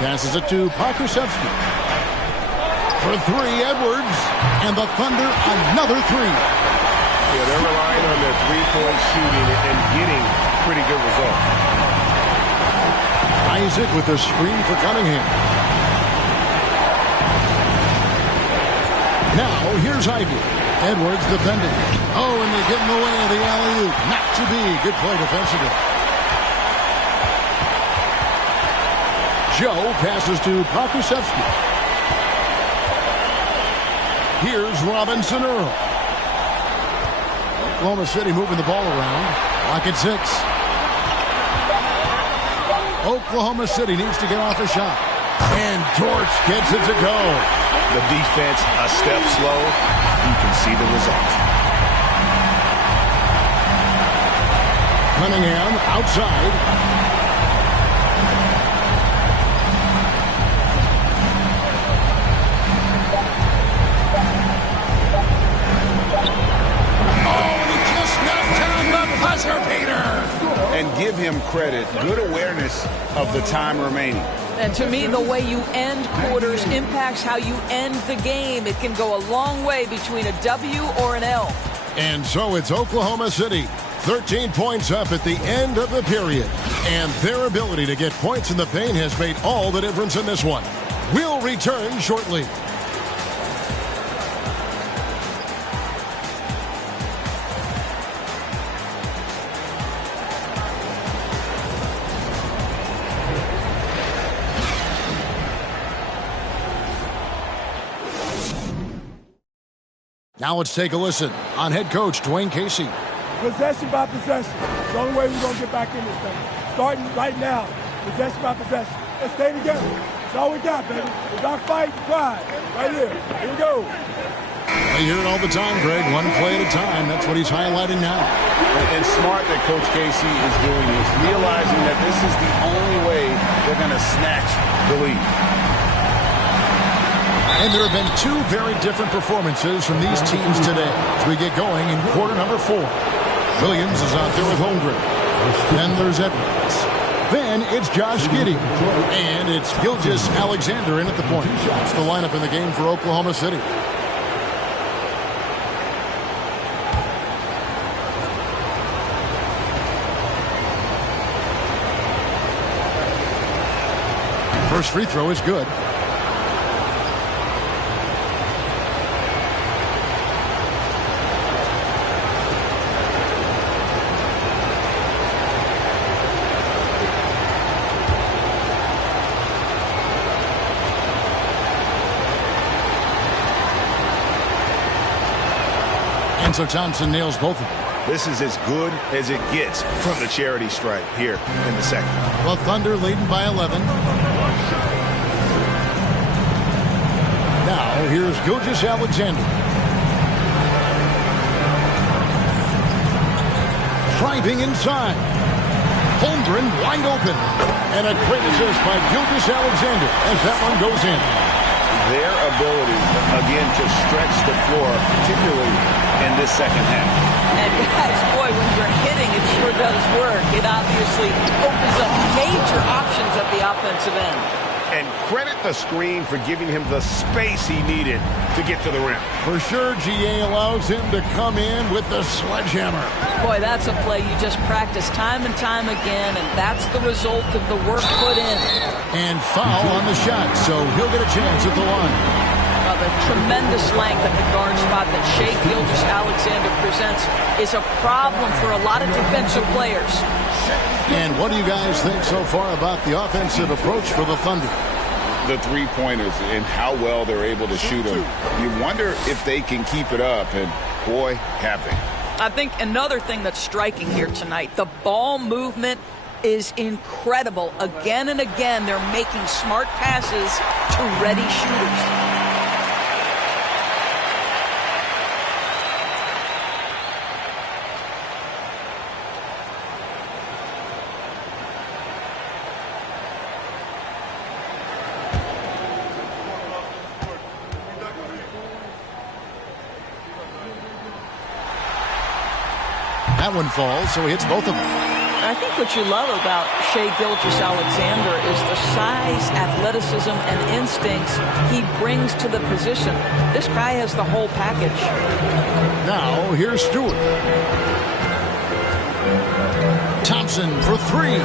Passes it to Pokusevski. For three, Edwards. And the Thunder, another three. Yeah, they're relying on their three-point shooting and getting pretty good results. Isaac with the screen for Cunningham. Now, here's Ivy. Edwards defending. Oh, and they get in the way of the alley-oop. Not to be. Good play defensively. Joe passes to Pokusevski. Here's Robinson Earl. Oklahoma City moving the ball around. Clock at 6. Oklahoma City needs to get off a shot. And Dort gets it to go. The defense a step slow. You can see the result. Cunningham outside. And give him credit. Good awareness of the time remaining. And to me, the way you end quarters impacts how you end the game. It can go a long way between a W or an L. And so it's Oklahoma City, 13 points up at the end of the period. And their ability to get points in the paint has made all the difference in this one. We'll return shortly. Now let's take a listen on head coach Dwayne Casey. Possession by possession. It's the only way we're going to get back in this thing. Starting right now, possession by possession. Let's stay together. That's all we got, baby. It's our fight, pride. Right here. Here we go. I hear it all the time, Greg. One play at a time. That's what he's highlighting now. And smart that Coach Casey is doing is realizing that this is the only way they're going to snatch the lead. And there have been two very different performances from these teams today as we get going in quarter number 4. Williams is out there with Holmgren. Then there's Edwards. Then it's Josh Giddey. And it's Gilgeous Alexander in at the point. That's the lineup in the game for Oklahoma City. First free throw is good. And so Thompson nails both of them. This is as good as it gets from the charity stripe here in the second. The Thunder leading by 11. Now here's Gilgeous Alexander. Driving inside. Holmgren wide open. And a great assist by Gilgeous Alexander as that one goes in. Their ability, again, to stretch the floor, particularly in this second half. And guys, boy, when you're hitting, it sure does work. It obviously opens up major options at the offensive end. And credit the screen for giving him the space he needed to get to the rim. For sure, GA allows him to come in with the sledgehammer. Boy, that's a play you just practice time and time again, and that's the result of the work put in. And foul on the shot, so he'll get a chance at the line. Well, the tremendous length at the guard spot that Shai Gilgeous-Alexander presents is a problem for a lot of defensive players. And what do you guys think so far about the offensive approach for the Thunder? The three-pointers and how well they're able to shoot them. You wonder if they can keep it up, and boy, have they. I think another thing that's striking here tonight, the ball movement is incredible. Again and again, they're making smart passes to ready shooters. That one falls, so he hits both of them. I think what you love about Shai Gilgeous-Alexander is the size, athleticism, and instincts he brings to the position. This guy has the whole package. Now, here's Stewart. Thompson for three.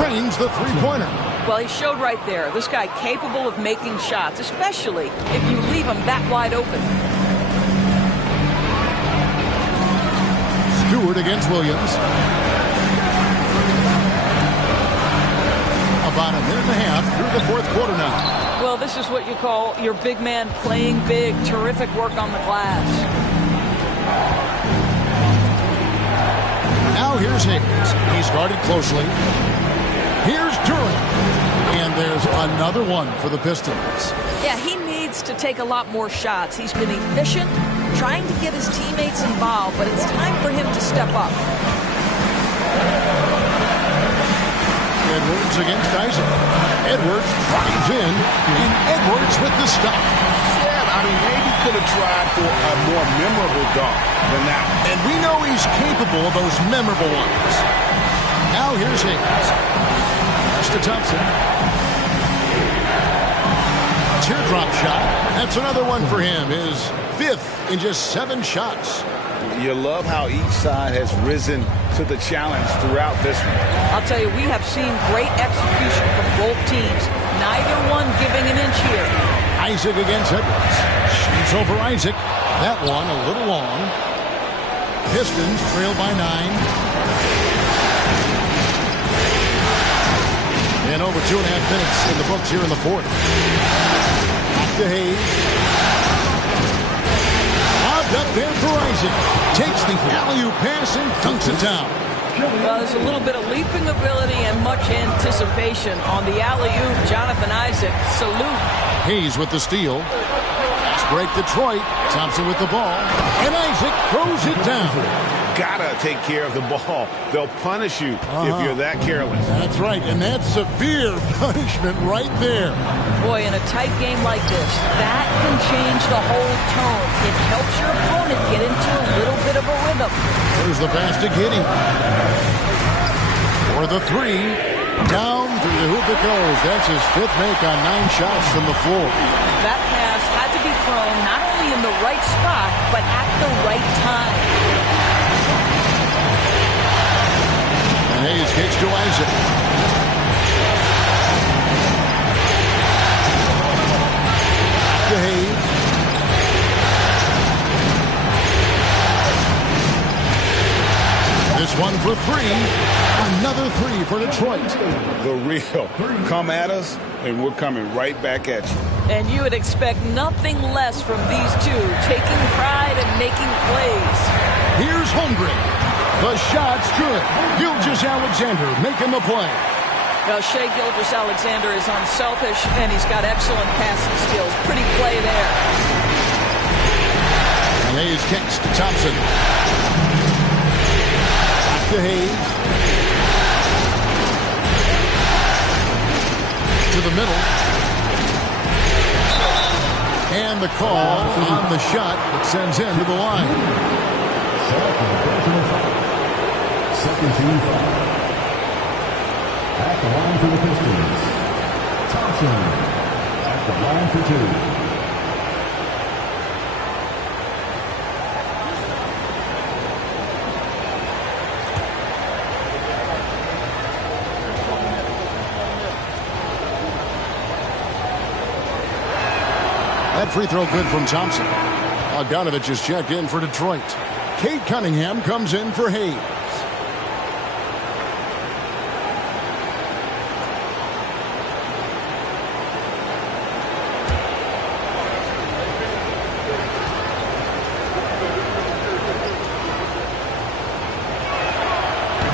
Drains the three-pointer. Well, he showed right there. This guy capable of making shots, especially if you leave him that wide open. Stewart against Williams. About a minute and a half through the fourth quarter now. Well, this is what you call your big man playing big. Terrific work on the glass. Now here's Hayes. He's guarded closely. Here's Durant. And there's another one for the Pistons. Yeah, he needs to take a lot more shots. He's been efficient, trying to get his teammates involved, but it's time for him to step up. Edwards against Isaac. Edwards drives in, and Edwards with the stop. Yeah, I mean, maybe could have tried for a more memorable dunk than that. And we know he's capable of those memorable ones. Now here's Hayes. Pass to Thompson. Teardrop shot. That's another one for him. His fifth in just 7 shots. You love how each side has risen to the challenge throughout this one. I'll tell you, we have seen great execution from both teams. Neither one giving an inch here. Isaac against Edwards. Shoots over Isaac. That one a little long. Pistons trail by 9. And over 2.5 minutes in the books here in the fourth. Back to Hayes. Lobbed up there for Isaac. Takes the alley-oop pass and dunks it down. Well, there's a little bit of leaping ability and much anticipation on the alley-oop. Jonathan Isaac, salute. Hayes with the steal. Fast break Detroit. Thompson with the ball. And Isaac throws it down. Gotta take care of the ball. They'll punish you if you're that careless. That's right, and that's severe punishment right there. Boy, in a tight game like this, that can change the whole tone. It helps your opponent get into a little bit of a rhythm. There's the pass to Giddey. For the three. Down through the hoop it goes. That's his 5th make on 9 shots from the floor. That pass had to be thrown not only in the right spot, but at the right time. Hayes kicks to Isaac. To Hayes. This one for 3. Another 3 for Detroit. The real. Come at us, and we're coming right back at you. And you would expect nothing less from these two, taking pride and making plays. Here's Holmgren. The shot's good. Gilgeous-Alexander making the play. Well, Shai Gilgeous-Alexander is unselfish, and he's got excellent passing skills. Pretty play there. And Hayes kicks to Thompson. Back to Hayes. To the middle. And the call on the shot that sends him to the line. Second team foul. At the line for the Pistons, Thompson. At the line for 2. That free throw good from Thompson. Bogdanovich is checked in for Detroit. Cade Cunningham comes in for Hayes.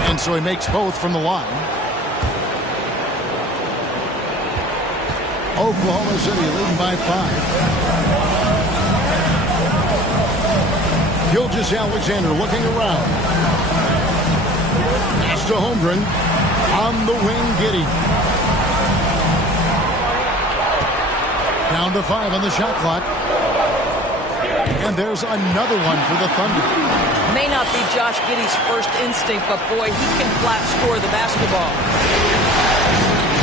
And so he makes both from the line. Oklahoma City leading by 5. Gilgeous-Alexander looking around. Pass to Holmgren. On the wing, Giddey. Down to 5 on the shot clock. And there's another one for the Thunder. May not be Josh Giddey's first instinct, but boy, he can flat score the basketball.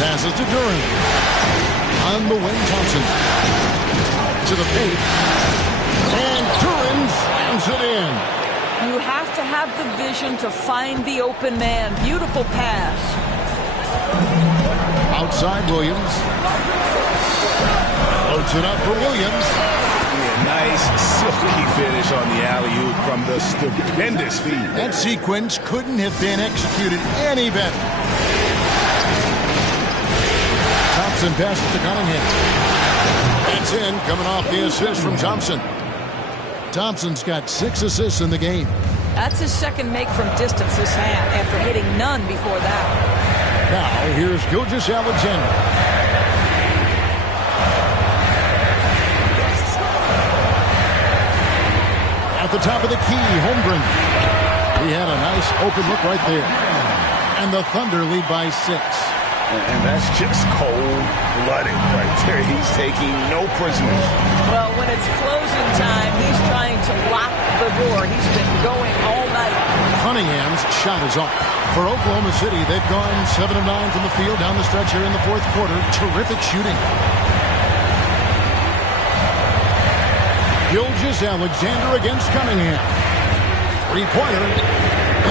Passes to Duran. On the wing, Thompson. To the paint. And Duran slams it in. You have to have the vision to find the open man. Beautiful pass. Outside Williams. Floats it up for Williams. Nice silky finish on the alley-oop from the stupendous feed. That sequence couldn't have been executed any better. Thompson passes to Cunningham. It's in, coming off the assist from Thompson. Thompson's got 6 assists in the game. That's his second make from distance this half after hitting none before that. Now, here's Gilgeous-Alexander. At the top of the key, Holmgren. He had a nice open look right there. And the Thunder lead by 6. And that's just cold-blooded right there. He's taking no prisoners. Well, when it's closing time, he's trying to lock the door. He's been going all night. Cunningham's shot is off. For Oklahoma City, they've gone 7 of 9 from the field down the stretch here in the fourth quarter. Terrific shooting. Gilgeous-Alexander against Cunningham. 3-pointer.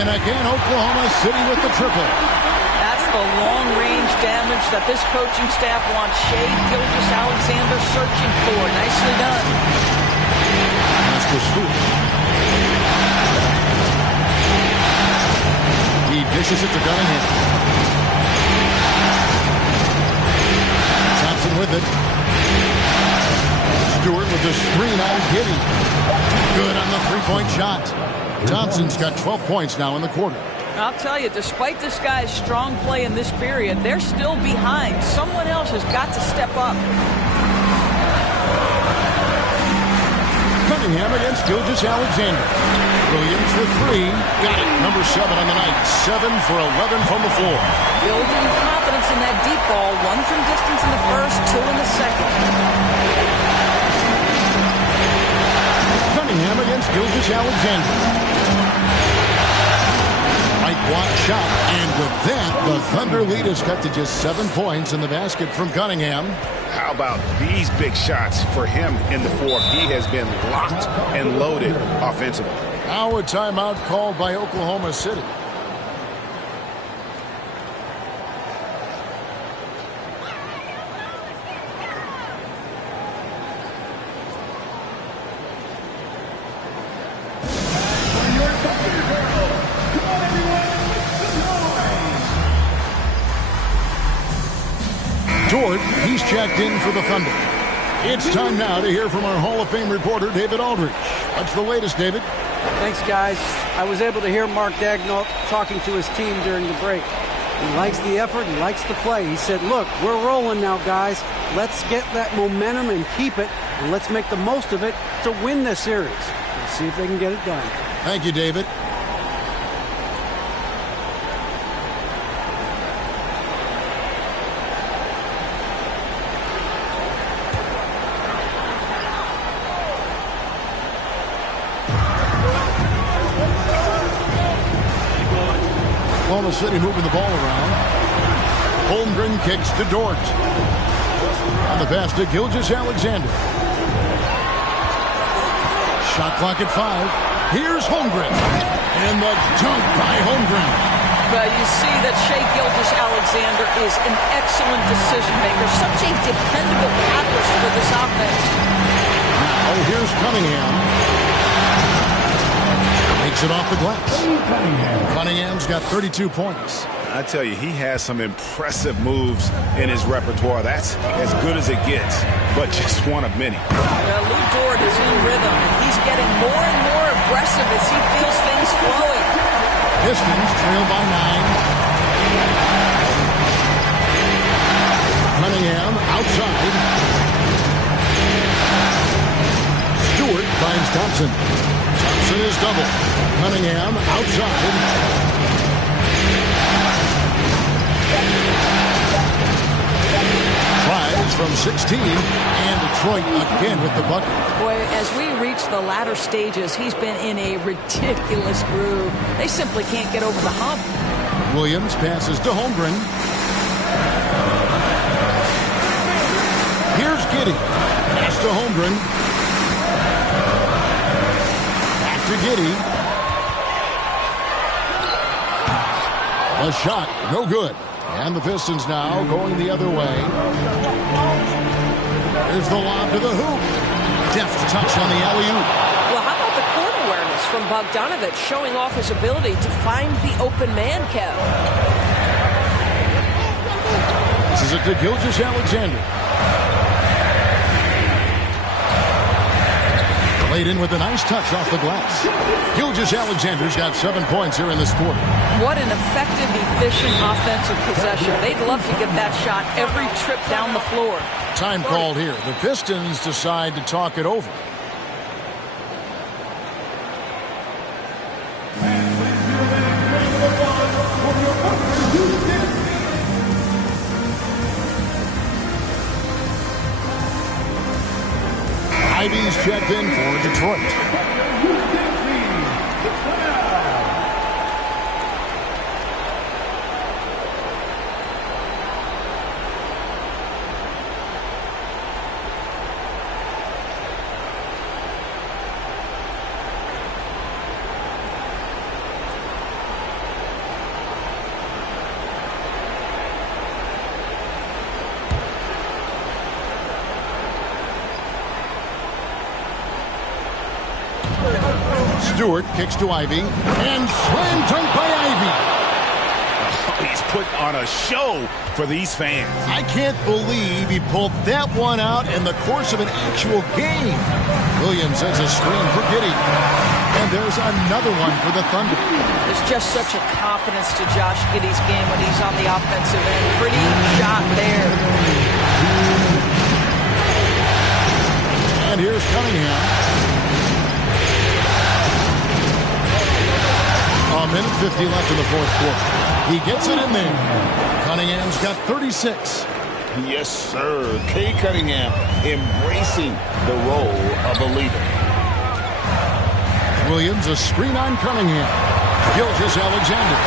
And again, Oklahoma City with the triple. That's the long-range damage that this coaching staff wants Shai Gilgeous-Alexander searching for. Nicely done. That's the scoop. He dishes it to Cunningham. Thompson with it. Stewart with the screen on Giddey. Good on the three-point shot. Thompson's got 12 points now in the quarter. I'll tell you, despite this guy's strong play in this period, they're still behind. Someone else has got to step up. Cunningham against Gilgeous-Alexander. Williams with 3. Got it. Number 7 on the night. 7 for 11 from the floor. Building confidence in that deep ball. 1 from distance in the first, 2 in the second. Cunningham against Gilgeous-Alexander. Right block shot. And with that, the Thunder lead is cut to just 7 points in the basket from Cunningham. How about these big shots for him in the fourth? He has been locked and loaded offensively. Now a timeout called by Oklahoma City. Dort, he's checked in for the Thunder. It's time now to hear from our Hall of Fame reporter, David Aldridge. What's the latest, David? Thanks, guys. I was able to hear Mark Daigneault talking to his team during the break. He likes the effort. He likes the play. He said, look, we're rolling now, guys. Let's get that momentum and keep it, and let's make the most of it to win this series. We'll see if they can get it done. Thank you, David. Oklahoma City moving the ball around. Holmgren kicks to Dort. On the pass to Gilgeous-Alexander. Shot clock at 5. Here's Holmgren. And the dunk by Holmgren. Well, you see that Shai Gilgeous-Alexander is an excellent decision maker. Such a dependable catalyst for this offense. Now here's Cunningham. Makes it off the glass. Cunningham's got 32 points. I tell you, he has some impressive moves in his repertoire. That's as good as it gets, but just one of many. Lou Dort is in rhythm. He's getting more and more aggressive as he feels things flowing. Pistons trail by 9. Cunningham outside. Stewart finds Thompson. Thompson is double. Cunningham outside. Tries from 16 and Detroit again with the bucket. Boy, as we reach the latter stages, he's been in a ridiculous groove. They simply can't get over the hump. Williams passes to Holmgren. Here's Giddey. Pass to Holmgren. Back to Giddey. A shot, no good. And the Pistons now going the other way. Here's the lob to the hoop. Deft touch on the alley-oop. Well, how about the court awareness from Bogdanovich, showing off his ability to find the open man, Kev? This is it to Gilgeous-Alexander. Played in with a nice touch off the glass. Gilgeous-Alexander's got 7 points here in this quarter. What an effective, efficient offensive possession. They'd love to get that shot every trip down the floor. Time called here. The Pistons decide to talk it over. Ivy's checked in for Detroit. Stewart kicks to Ivy, and slam dunk by Ivy. He's put on a show for these fans. I can't believe he pulled that one out in the course of an actual game. Williams sends a screen for Giddey. And there's another one for the Thunder. There's just such a confidence to Josh Giddey's game when he's on the offensive end. Pretty shot there. And here's Cunningham. A minute 50 left in the fourth quarter. He gets it in there. Cunningham's got 36. Yes, sir. Kay Cunningham embracing the role of a leader. Williams, a screen on Cunningham. Gilgeous-Alexander.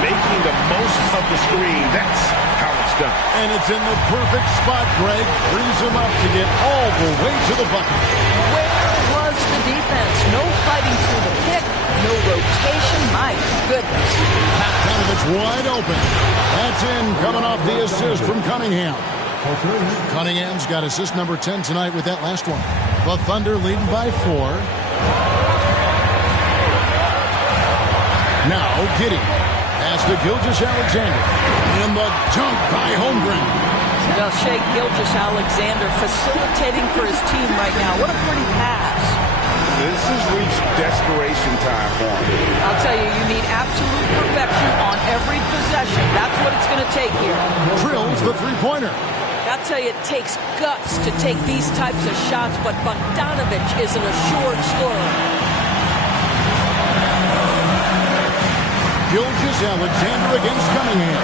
Making the most of the screen. That's how it's done. And it's in the perfect spot, Greg. Frees him up to get all the way to the bucket. Where was the defense? No fighting through the pick. No rotation. My goodness. Bogdanovich wide open. That's in, coming off the assist from Cunningham. Cunningham's got assist number 10 tonight with that last one. The Thunder leading by 4. Now Giddey. Pass to Gilgeous-Alexander. And the dunk by Holmgren. Now Shea Gilgeous-Alexander facilitating for his team right now. What a pretty pass. This has reached desperation time for him. I'll tell you, you need absolute perfection on every possession. That's what it's going to take here. Drills the three-pointer. I'll tell you, it takes guts to take these types of shots, but Bogdanovich is an assured scorer. Gilgeous-Alexander against Cunningham.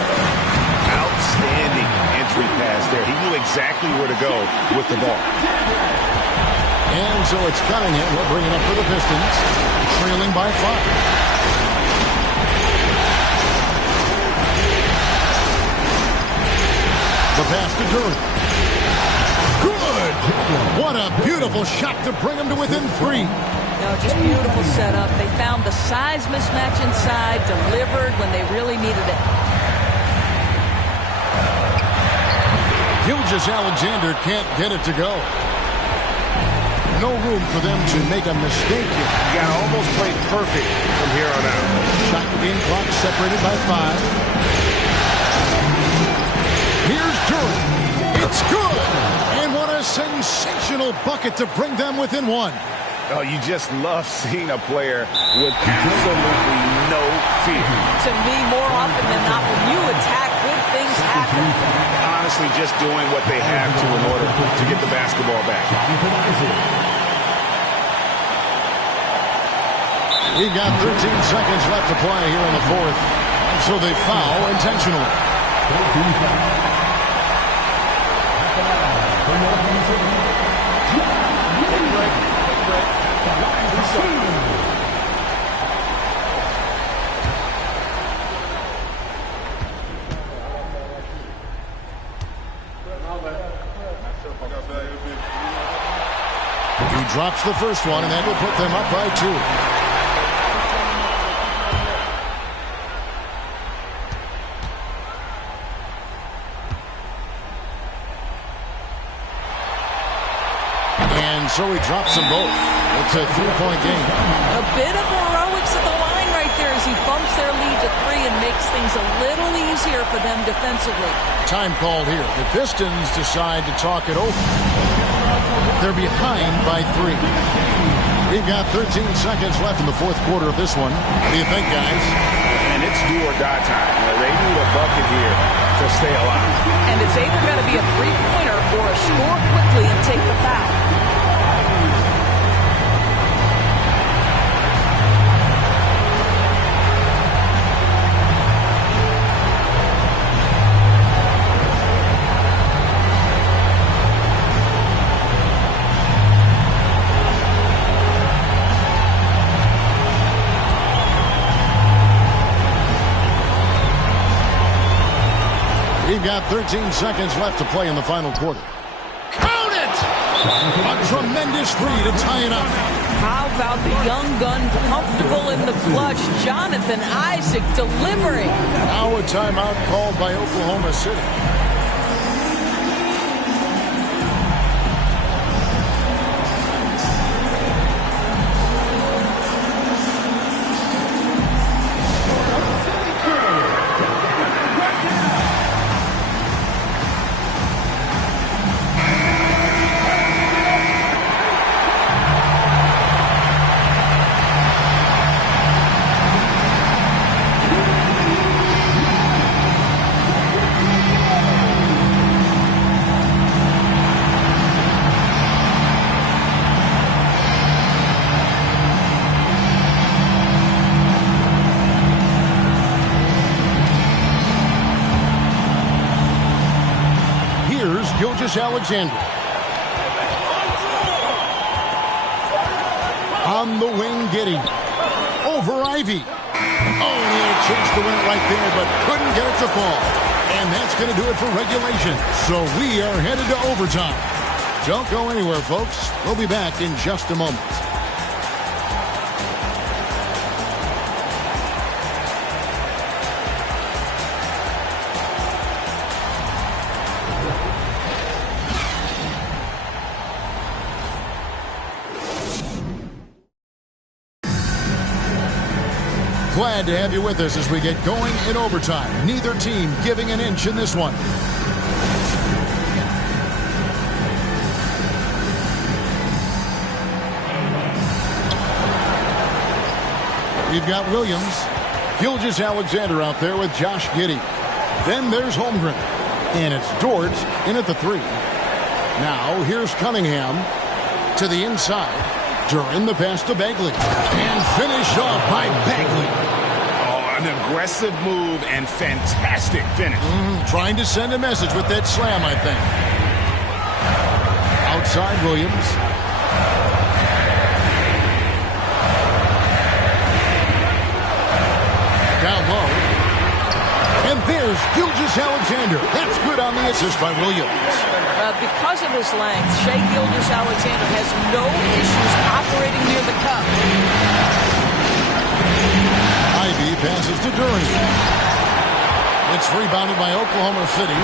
Outstanding entry pass there. He knew exactly where to go with the ball. And so it's Cunningham. He'll bring it up for the Pistons, trailing by 5. The pass to Duran. Good! What a beautiful shot to bring him to within 3. No, just beautiful setup. They found the size mismatch inside, delivered when they really needed it. Gilgeous-Alexander can't get it to go. No room for them to make a mistake here. You got to almost play perfect from here on out. Shot game clock separated by 5. Here's Duran. It's good. And what a sensational bucket to bring them within 1. Oh, you just love seeing a player with absolutely no fear. To me, more often than not, when you attack, good things happen. Honestly, just doing what they have to in order to get the basketball back. We've got 13 seconds left to play here in the fourth. And so they foul intentionally. He drops the first one, and that will put them up by 2. And so he drops them both. It's a 3-point game. A bit of heroics at the line right there as he bumps their lead to 3 and makes things a little easier for them defensively. Time called here. The Pistons decide to talk it over. They're behind by 3. We've got 13 seconds left in the fourth quarter of this one. What do you think, guys? And it's do or die time. They need a bucket here to stay alive. And it's either going to be a three-pointer or a score quickly and take the foul. We've got 13 seconds left to play in the final quarter. Count it! A tremendous 3 to tie it up. How about the young gun comfortable in the clutch? Jonathan Isaac delivering. Now a timeout called by Oklahoma City. Alexander. On the wing, Giddey. Over Ivy. Oh, he had a chance to win it right there, but couldn't get it to fall. And that's going to do it for regulation. So we are headed to overtime. Don't go anywhere, folks. We'll be back in just a moment. Glad to have you with us as we get going in overtime. Neither team giving an inch in this one. We've got Williams, Gilgeous-Alexander out there with Josh Giddey. Then there's Holmgren. And it's Dort in at the 3. Now here's Cunningham to the inside. During the pass to Bagley. And finished off by Bagley. Oh, an aggressive move and fantastic finish. Trying to send a message with that slam, I think. Outside Williams. Down low. And there's Gilgeous-Alexander. That's good on the assist by Williams. Because of his length, Shai Gilgeous-Alexander has no issues operating near the cup. Ivy passes to Duran. It's rebounded by Oklahoma City.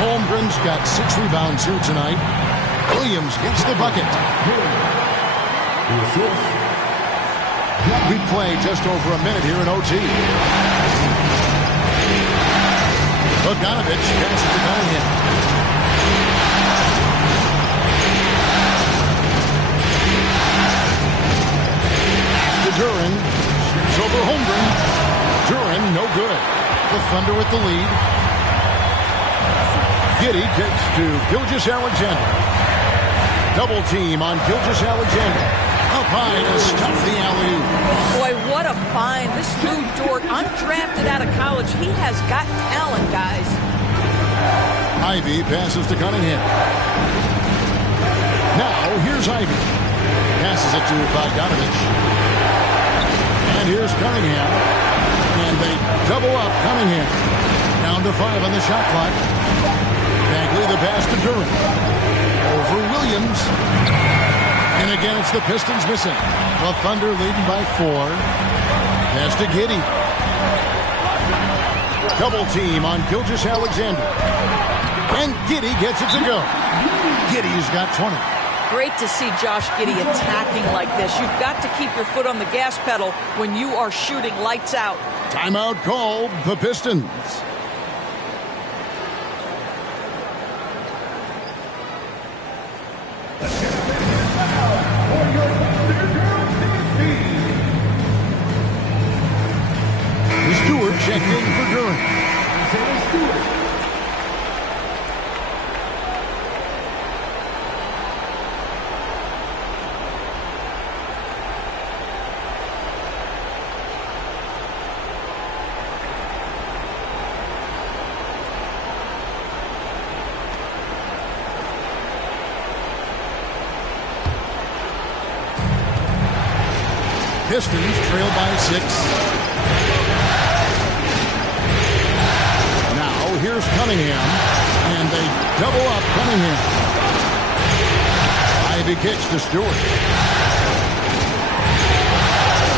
Holmgren's got 6 rebounds here tonight. Williams gets the bucket. We play just over a minute here in OT. Bogdanovich passes to Cunningham. Duran shoots over Holmgren. Duran, no good. The Thunder with the lead. Giddey kicks to Gilgeous-Alexander. Double team on Gilgeous-Alexander. Up high to stuff the alley-oop. Boy, what a find. This Lou Dort, undrafted out of college. He has got talent, guys. Ivy passes to Cunningham. Now, here's Ivy. Passes it to Bogdanovich. And here's Cunningham. And they double up Cunningham. Down to 5 on the shot clock. Bagley the pass to Durant. Over Williams. And again, it's the Pistons missing. The Thunder leading by 4. Pass to Giddey. Double team on Gilgeous-Alexander. And Giddey gets it to go. Giddey's got 20. Great to see Josh Giddey attacking like this. You've got to keep your foot on the gas pedal when you are shooting lights out. Timeout called the Pistons. Stewart checked in for Durant. Pistons trail by 6. Here's Cunningham, and they double up Cunningham. Ivy kicks to Stewart.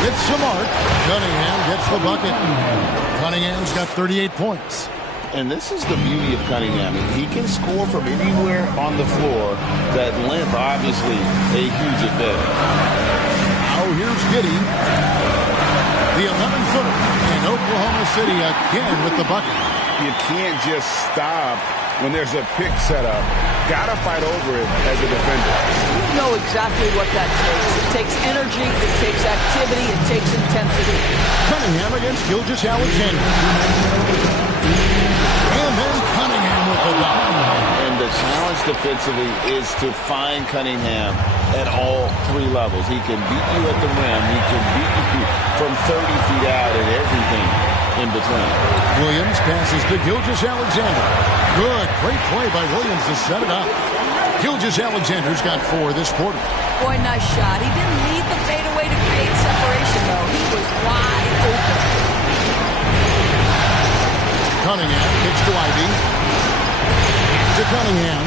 It's Smart. Cunningham gets the bucket. Cunningham's got 38 points. And this is the beauty of Cunningham. He can score from anywhere on the floor. That length, obviously, a huge advantage. Now here's Giddey. The 11-footer. And Oklahoma City again with the bucket. You can't just stop when there's a pick set up. Got to fight over it as a defender. You know exactly what that takes. It takes energy, it takes activity, it takes intensity. Cunningham against Gilgeous-Alexander. And then Cunningham with the dunk. And the challenge defensively is to find Cunningham at all 3 levels. He can beat you at the rim. He can beat you from 30 feet out and everything in between. Williams passes to Gilgeous-Alexander. Good. Great play by Williams to set it up. Gilgeous-Alexander's got 4 this quarter. Boy, nice shot. He didn't need the fadeaway to create separation, though. He was wide open. Cunningham kicks to Ivy. To Cunningham.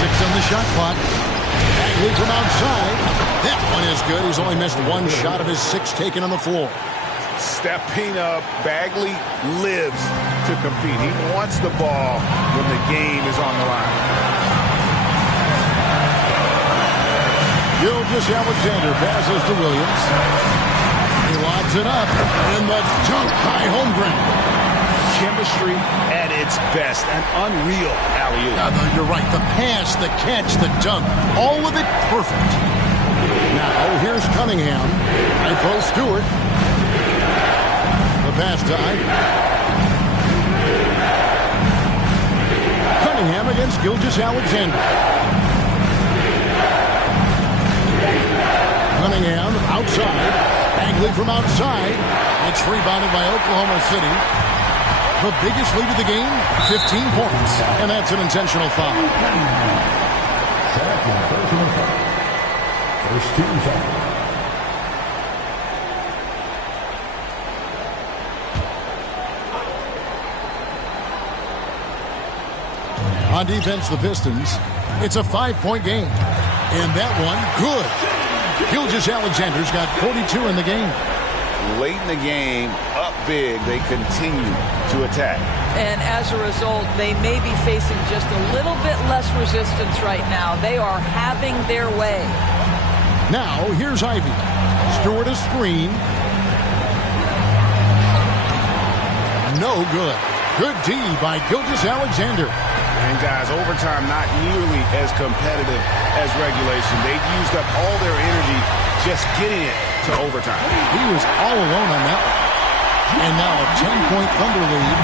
6 on the shot clock. Bagley from outside. That one is good. He's only missed 1 shot of his 6 taken on the floor. Stepping up, Bagley lives to compete. He wants the ball when the game is on the line. Gilgeous-Alexander passes to Williams. He lobs it up in the dunk high home ground. Chemistry at its best. An unreal alley-oop. You're right. The pass, the catch, the dunk. All of it perfect. Now, here's Cunningham. High post Stewart. The pass to Ivy. Cunningham against Gilgeous-Alexander. Cunningham outside. Bagley from outside. It's rebounded by Oklahoma City. The biggest lead of the game, 15 points. And that's an intentional foul. Second personal foul. First team foul. On defense, the Pistons, it's a 5-point game. And that one, good. Gilgeous-Alexander's got 42 in the game. Late in the game, up big, they continue to attack. And as a result, they may be facing just a little bit less resistance right now. They are having their way. Now, here's Ivy. Stewart a screen. No good. Good D by Gilgeous-Alexander. And guys, overtime not nearly as competitive as regulation. They've used up all their energy just getting it to overtime. He was all alone on that one. And now a 10-point Thunder lead.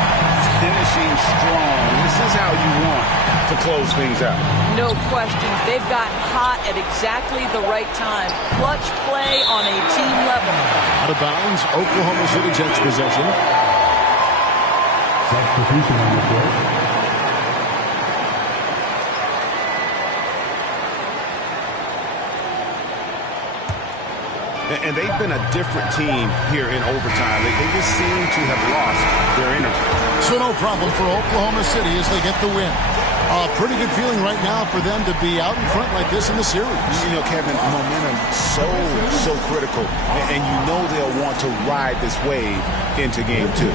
Finishing strong. This is how you want to close things out. No question. They've gotten hot at exactly the right time. Clutch play on a team level. Out of bounds, Oklahoma City takes possession. Substitution on the court. And they've been a different team here in overtime. They just seem to have lost their energy. So no problem for Oklahoma City as they get the win. A pretty good feeling right now for them to be out in front like this in the series. You know, Kevin, momentum so critical. And you know they'll want to ride this wave into game 2.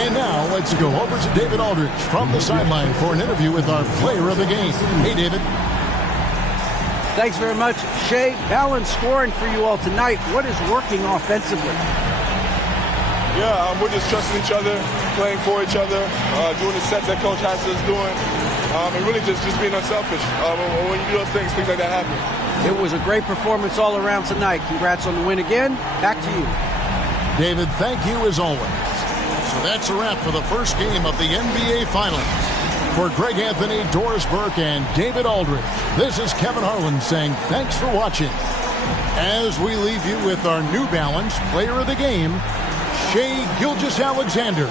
And now let's go over to David Aldridge from the sideline for an interview with our player of the game. Hey, David. Thanks very much, Shea. Balanced scoring for you all tonight. What is working offensively? Yeah, we're just trusting each other, playing for each other, doing the sets that Coach has us doing, and really just being unselfish. When you do those things like that happen. It was a great performance all around tonight. Congrats on the win again. Back to you. David, thank you as always. So that's a wrap for the first game of the NBA Finals. For Greg Anthony, Doris Burke, and David Aldridge, this is Kevin Harlan saying thanks for watching. As we leave you with our New Balance Player of the Game, Shai Gilgeous-Alexander.